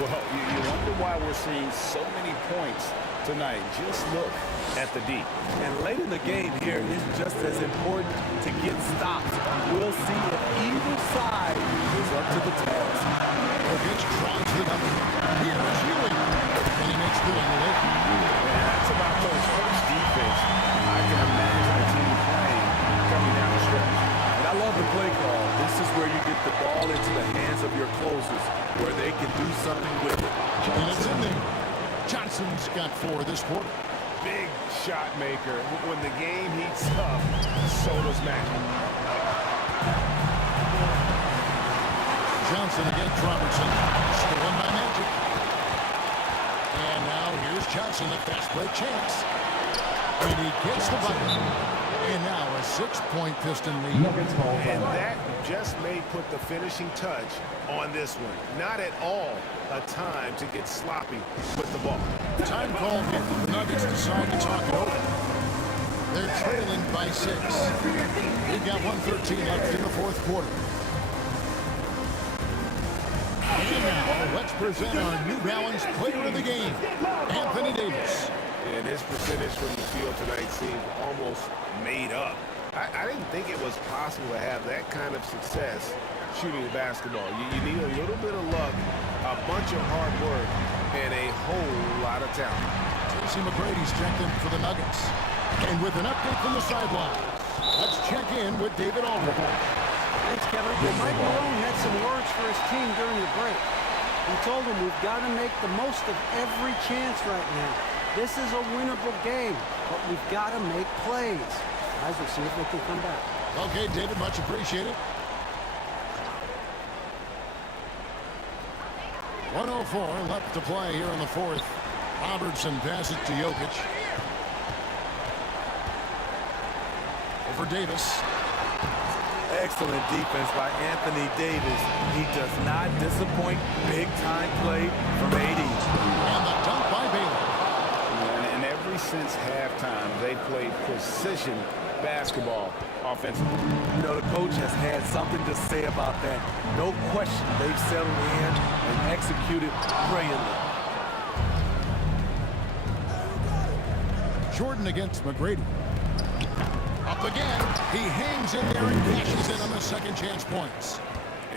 Well, you wonder why we're seeing so many points tonight. Just look at the D. And late in the game here is just as important to get stops. We'll see if either side is up to the task. Jokic tries the double. Here's Ewing. And he makes good on the way. And that's about those first defense I can imagine a team playing coming down the stretch. And I love the play call. This is where you get the ball into the hands of your closers, where they can do something with it. And it's in there. Johnson's got 4 this quarter. Big shot maker. When the game heats up, so does Magic. Johnson against Robertson. Stolen by Magic. Johnson, the fast break chance. And he gets the button. And now a 6-point Piston lead. And that just may put the finishing touch on this one. Not at all a time to get sloppy with the ball. Time called in. The Nuggets decide to talk it over. They're trailing by 6. They've got 1:13 left in the fourth quarter. And now, let's present our New Balance player of the game, Anthony Davis. And his percentage from the field tonight seemed almost made up. I didn't think it was possible to have that kind of success shooting the basketball. You need a little bit of luck, a bunch of hard work, and a whole lot of talent. Tracy McGrady's checked in for the Nuggets. And with an update from the sideline, let's check in with David Aldridge. Thanks, Kevin. Mike Malone had some words for his team during the break. He told them we've got to make the most of every chance right now. This is a winnable game, but we've got to make plays. Guys, we'll see if they can come back. Okay, David, much appreciated. 1:04 left to play here in the fourth. Robertson passes to Jokic. Over Davis. Excellent defense by Anthony Davis. He does not disappoint. Big-time play from AD. And the dunk by Baylor. And ever since halftime, they played precision basketball offensively. You know, the coach has had something to say about that. No question, they've settled in and executed brilliantly. Jordan against McGrady. Up again. He hangs in there and cashes in on the second chance points.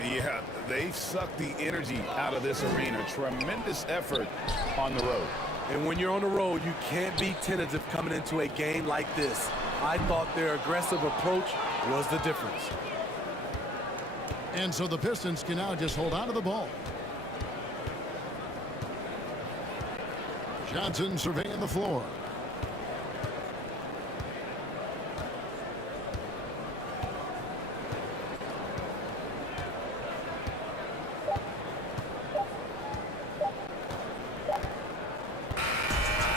Yeah, they've sucked the energy out of this arena. Tremendous effort on the road. And when you're on the road, you can't be tentative coming into a game like this. I thought their aggressive approach was the difference. And so the Pistons can now just hold on to the ball. Johnson surveying the floor.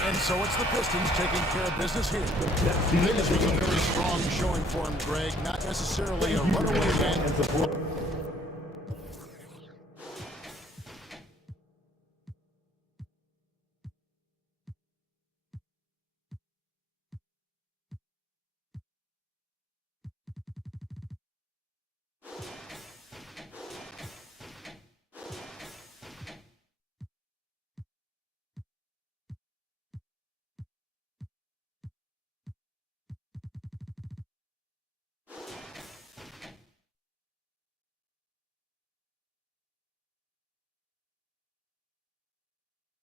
And so it's the Pistons taking care of business here. This was a very strong showing for him, Greg. Not necessarily a runaway win.